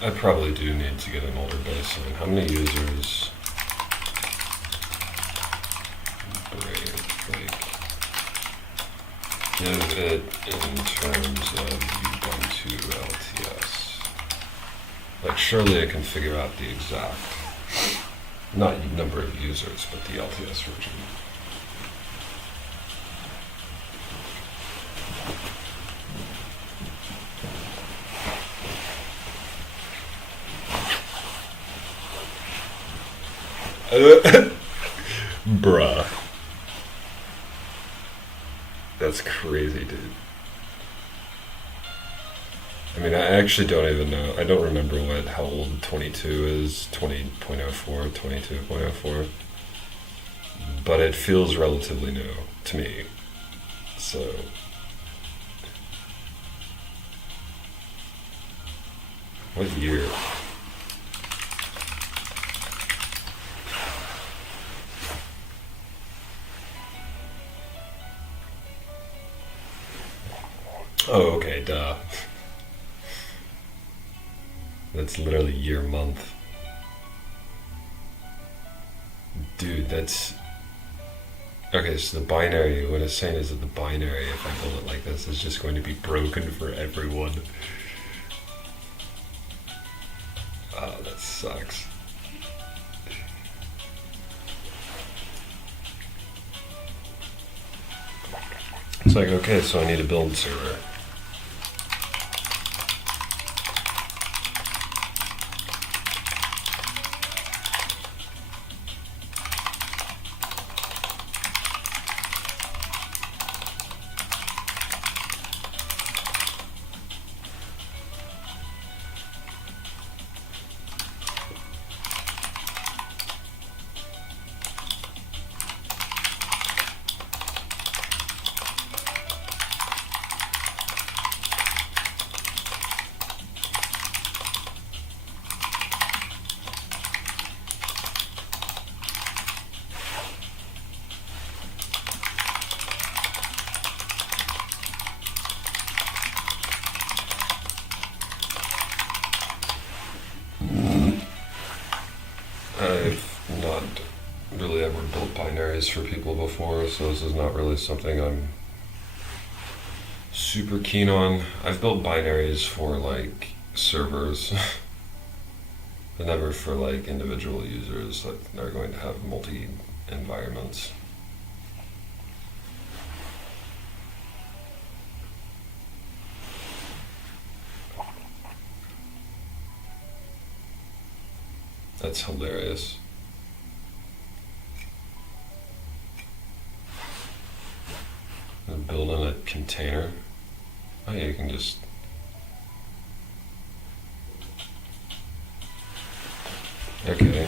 I probably do need to get an older baseline. How many users? Brave, like, give it in terms of Ubuntu LTS. Like, surely I can figure out the exact, not number of users, but the LTS version. Bruh. That's crazy, dude. I mean, I actually don't even know. I don't remember how old 22 is. 20.04, 22.04. But it feels relatively new to me. So... what year? Oh, okay, duh. That's literally year, month. Dude, that's... Okay, so the binary, what it's saying is that the binary, if I build it like this, is just going to be broken for everyone. Oh, that sucks. It's like, okay, so I need a build server. I've not really ever built binaries for people before, so this is not really something I'm super keen on. I've built binaries for like servers, but never for like individual users that are going to have multi-environments. That's hilarious. Building a container. Oh yeah, you can just... Okay.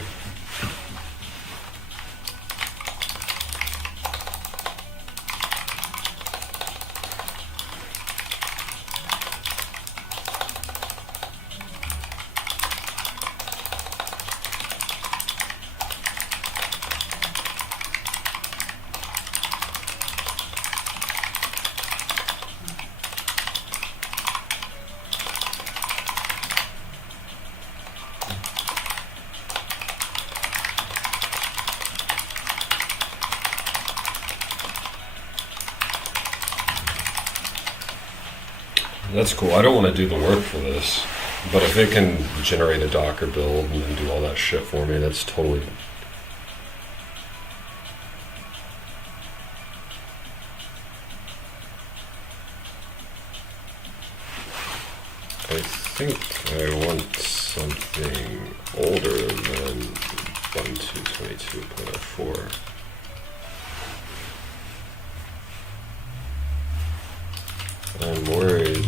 That's cool. I don't want to do the work for this, but if it can generate a Docker build and then do all that shit for me, that's totally... I think I want something older than 1222.04. I'm worried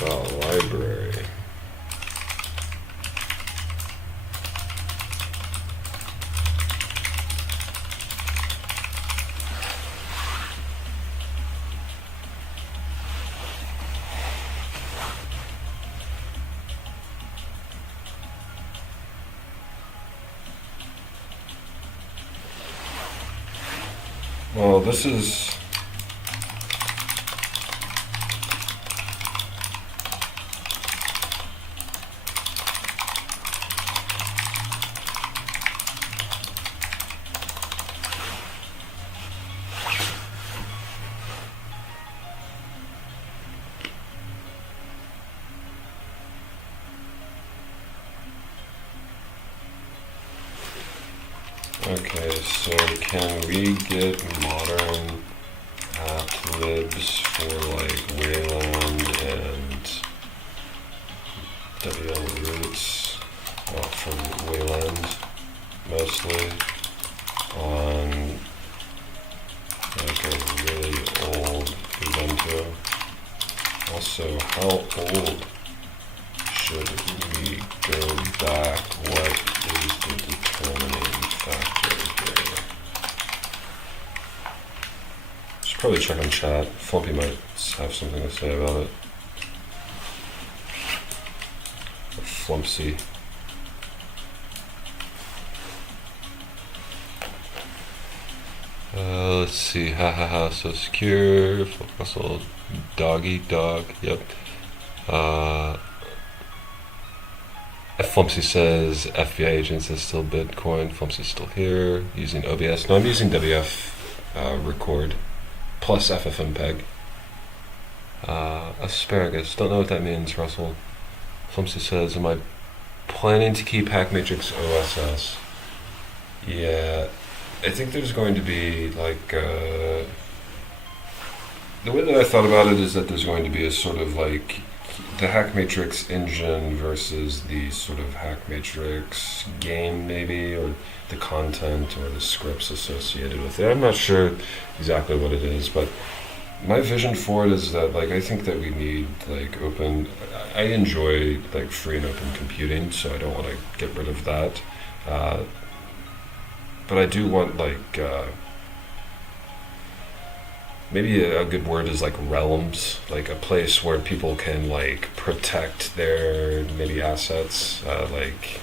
about library. Well, this is... Okay, so can we get modern app libs for like Wayland and WL roots, well, from Wayland mostly, on like a really old Ubuntu? Also, how old should we go back? What is the determining factor here? Should probably check on chat. Flumpy might have something to say about it. Or Flumpsy. Let's see. Ha ha ha. So secure. Focus doggy dog. Yep. Flumpsy says FBI agents is still Bitcoin. Flumpsy's still here using OBS. No, I'm using WF record plus FFmpeg. Asparagus. Don't know what that means, Russell. Flumpsy says, am I planning to keep HackMatrix OSS? Yeah, I think there's going to be like the way that I thought about it is that there's going to be a sort of like the HackMatrix engine versus the sort of HackMatrix game, maybe, or the content or the scripts associated with it. I'm not sure exactly what it is, but my vision for it is that like I think that we need like open. I enjoy like free and open computing, so I don't want to get rid of that. But I do want like maybe a good word is like realms, like a place where people can like protect their maybe assets, like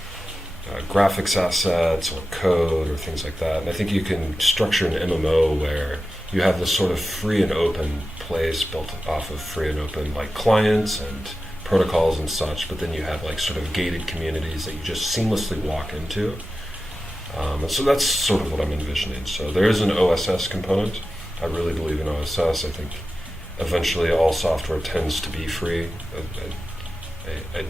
graphics assets or code or things like that. And I think you can structure an MMO where you have this sort of free and open place built off of free and open like clients and protocols and such, but then you have like sort of gated communities that you just seamlessly walk into. And so that's sort of what I'm envisioning. So there is an OSS component. I really believe in OSS. I think eventually all software tends to be free. I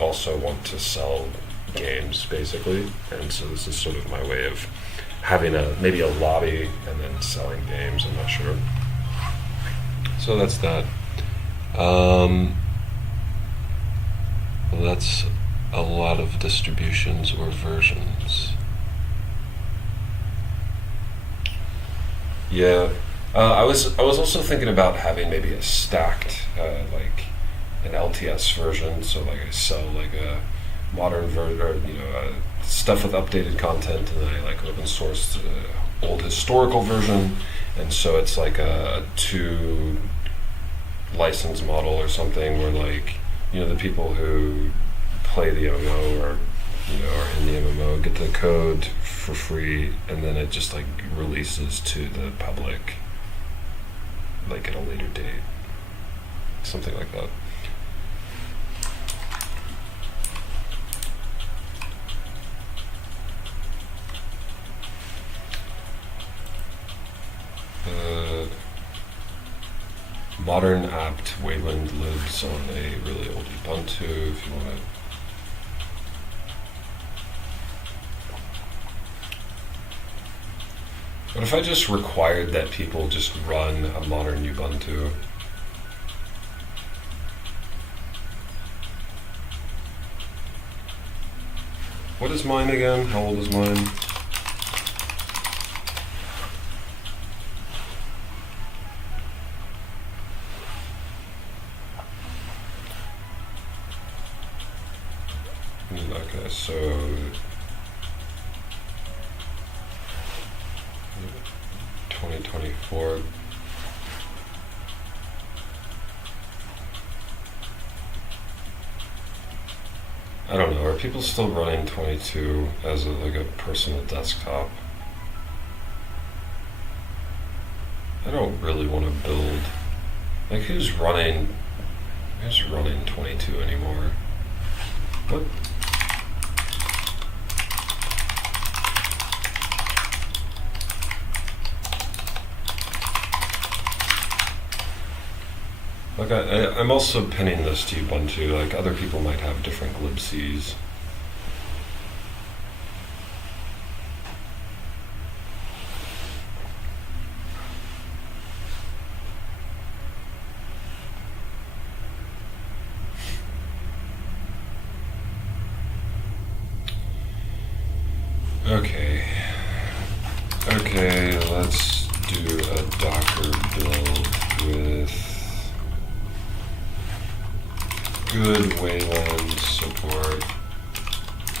also want to sell games, basically, and so this is sort of my way of having maybe a lobby and then selling games. I'm not sure. So that's that. Well, that's a lot of distributions or versions. Yeah, I was also thinking about having maybe a stacked like an LTS version. So like I sell like a modern version, or stuff with updated content, and then I like open source the old historical version, and so it's like a 2 license model or something where like the people who play the MMO or are in the MMO get the code for free, and then it just like releases to the public like at a later date, something like that. Modern apt Wayland lives on a really old Ubuntu if you want to. What if I just required that people just run a modern Ubuntu? What is mine again? How old is mine? Okay, so 2024. I don't know, are people still running 22 as like a personal desktop? I don't really want to build, like who's running 22 anymore? What? Like I'm also pinning this to Ubuntu. Like other people might have different glibcs. Okay, let's do a Docker build with good Wayland support.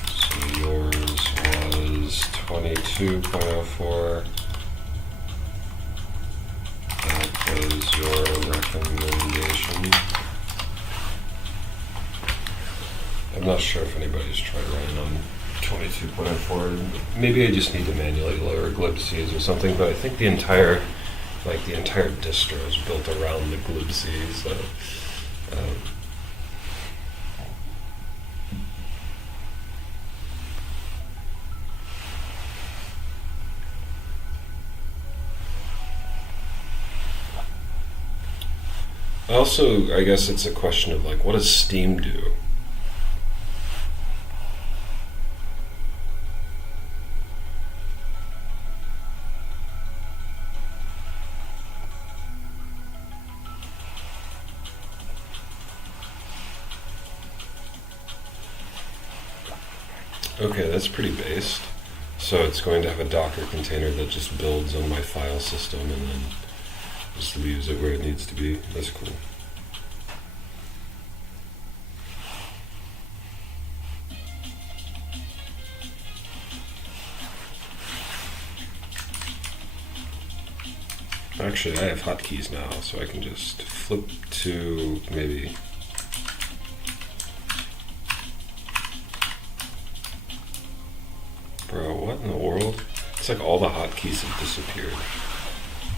So yours was 22.04. That was your recommendation. I'm not sure if anybody's tried running on 22.04. Maybe I just need to manually lower glibcs or something, but I think the entire distro is built around the glibc, so Also, I guess it's a question of like, what does Steam do? Okay, that's pretty based. So it's going to have a Docker container that just builds on my file system and then just leaves it where it needs to be. That's cool. Actually, I have hotkeys now, so I can just flip to maybe. Bro, what in the world? It's like all the hotkeys have disappeared.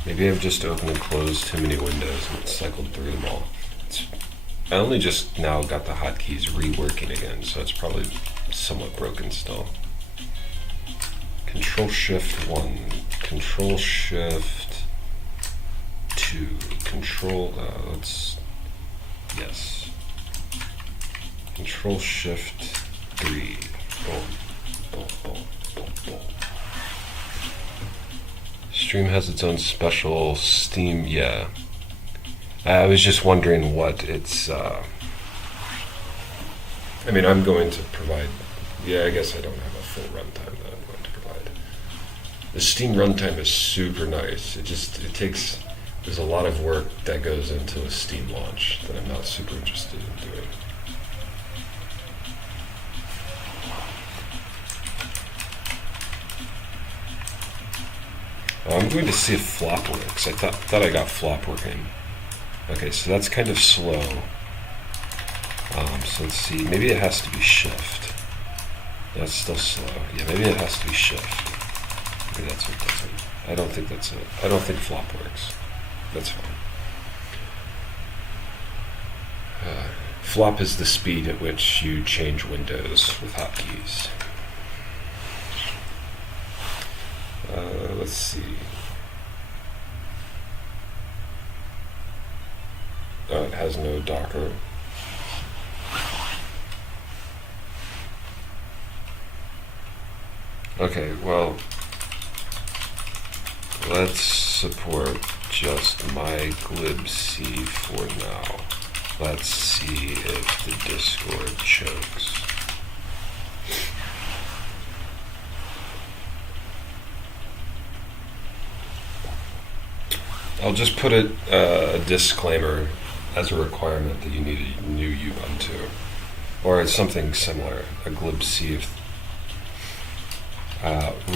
Maybe I've just opened and closed too many windows and cycled through them all. I only just now got the hotkeys reworking again, so it's probably somewhat broken still. Control Shift 1, Control Shift 2, Control, yes. Control Shift 3, boom, boom, boom, boom, boom. Stream has its own special Steam, yeah. I was just wondering what it's, I mean, I'm going to provide, yeah, I guess I don't have a full runtime that I'm going to provide. The Steam runtime is super nice. It takes, there's a lot of work that goes into a Steam launch that I'm not super interested in doing. I'm going to see if flop works. I thought I got flop working. Okay, so that's kind of slow. So let's see. Maybe it has to be shift. That's still slow. Yeah, maybe it has to be shift. Maybe that's what does it. I don't think that's it. I don't think flop works. That's fine. Flop is the speed at which you change windows with hotkeys. Let's see. Oh, it has no Docker. Okay, well, let's support just my glibc for now. Let's see if the Discord chokes. I'll just put a disclaimer as a requirement that you need a new Ubuntu, or something similar, a glibc.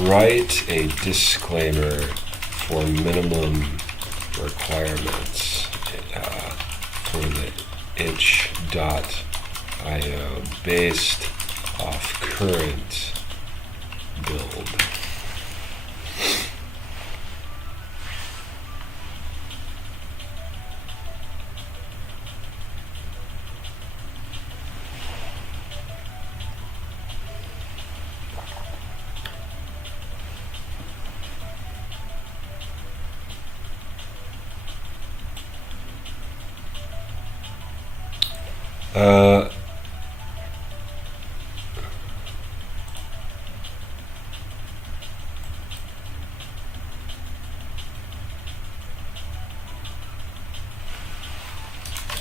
Write a disclaimer for minimum requirements for the itch.io based off current build.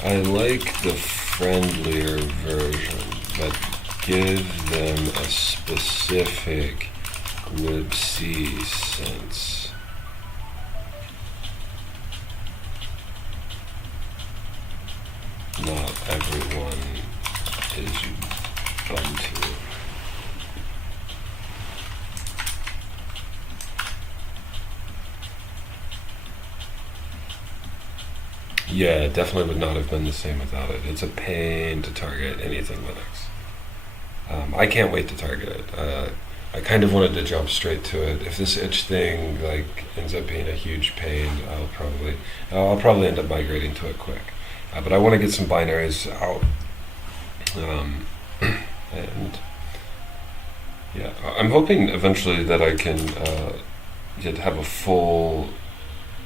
I like the friendlier version, but give them a specific glibc sense. Not everyone is Ubuntu. Yeah, it definitely would not have been the same without it. It's a pain to target anything Linux. I can't wait to target it. I kind of wanted to jump straight to it. If this itch thing like ends up being a huge pain, I'll probably end up migrating to it quick. But I want to get some binaries out, and yeah, I'm hoping eventually that I can have a full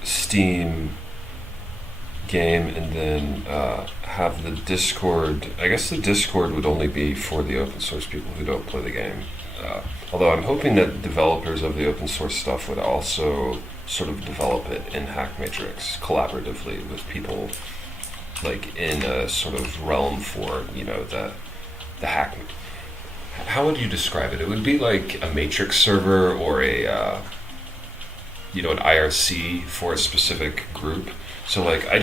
Steam game and then have the Discord. I guess the Discord would only be for the open source people who don't play the game. Although I'm hoping that developers of the open source stuff would also sort of develop it in HackMatrix collaboratively with people like in a sort of realm for, you know, the hack. How would you describe it? It would be like a matrix server or a you know, an IRC for a specific group. So like I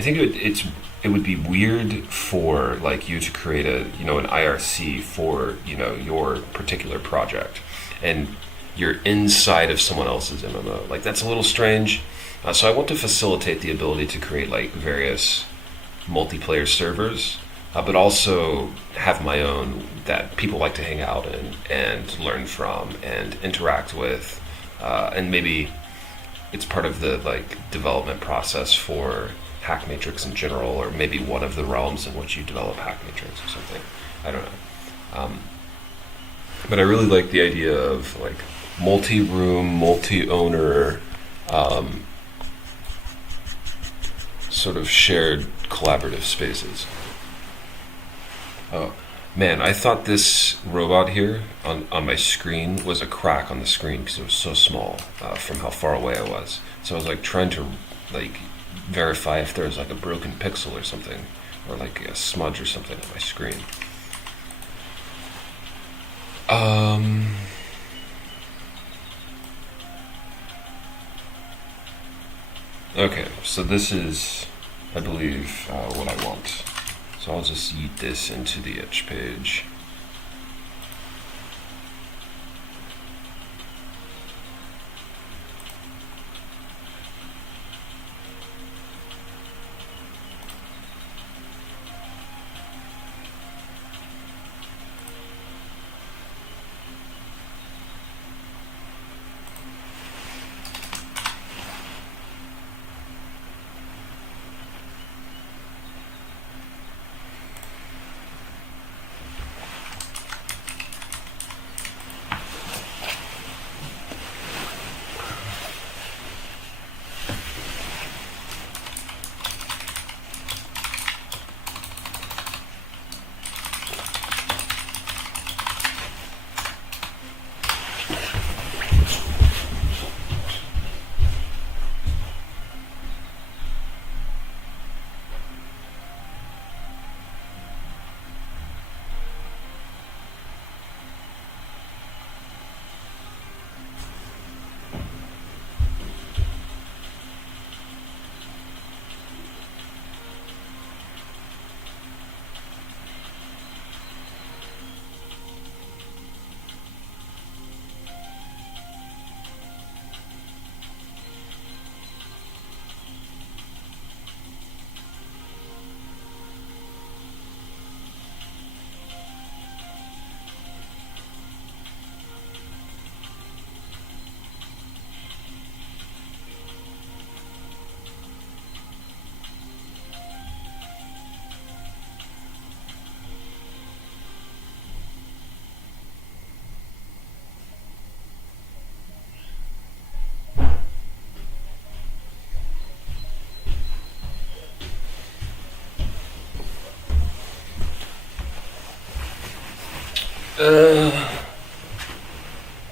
think it would be weird for like you to create a, you know, an IRC for, you know, your particular project and you're inside of someone else's MMO. Like that's a little strange. So I want to facilitate the ability to create like various multiplayer servers, but also have my own that people like to hang out in and learn from and interact with, and maybe it's part of the like development process for HackMatrix in general, or maybe one of the realms in which you develop HackMatrix or something. I don't know. But I really like the idea of like multi-room, multi-owner, sort of shared collaborative spaces. Oh man, I thought this robot here on my screen was a crack on the screen because it was so small from how far away I was. So I was like trying to like verify if there was like a broken pixel or something, or like a smudge or something on my screen. Okay, so this is, I believe, what I want. So I'll just yeet this into the itch page.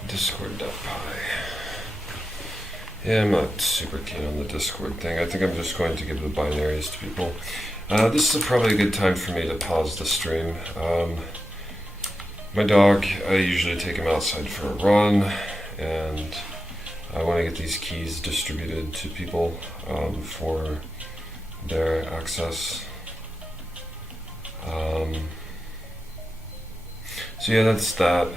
Discord.py. Yeah, I'm not super keen on the Discord thing. I think I'm just going to give the binaries to people. This is probably a good time for me to pause the stream. My dog, I usually take him outside for a run, and I want to get these keys distributed to people for their access. So yeah, that's that.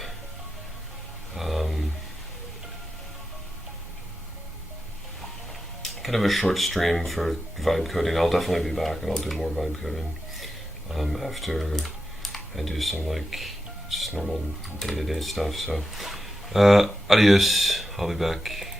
Kind of a short stream for vibe coding. I'll definitely be back and I'll do more vibe coding after I do some like just normal day-to-day stuff. So adios, I'll be back.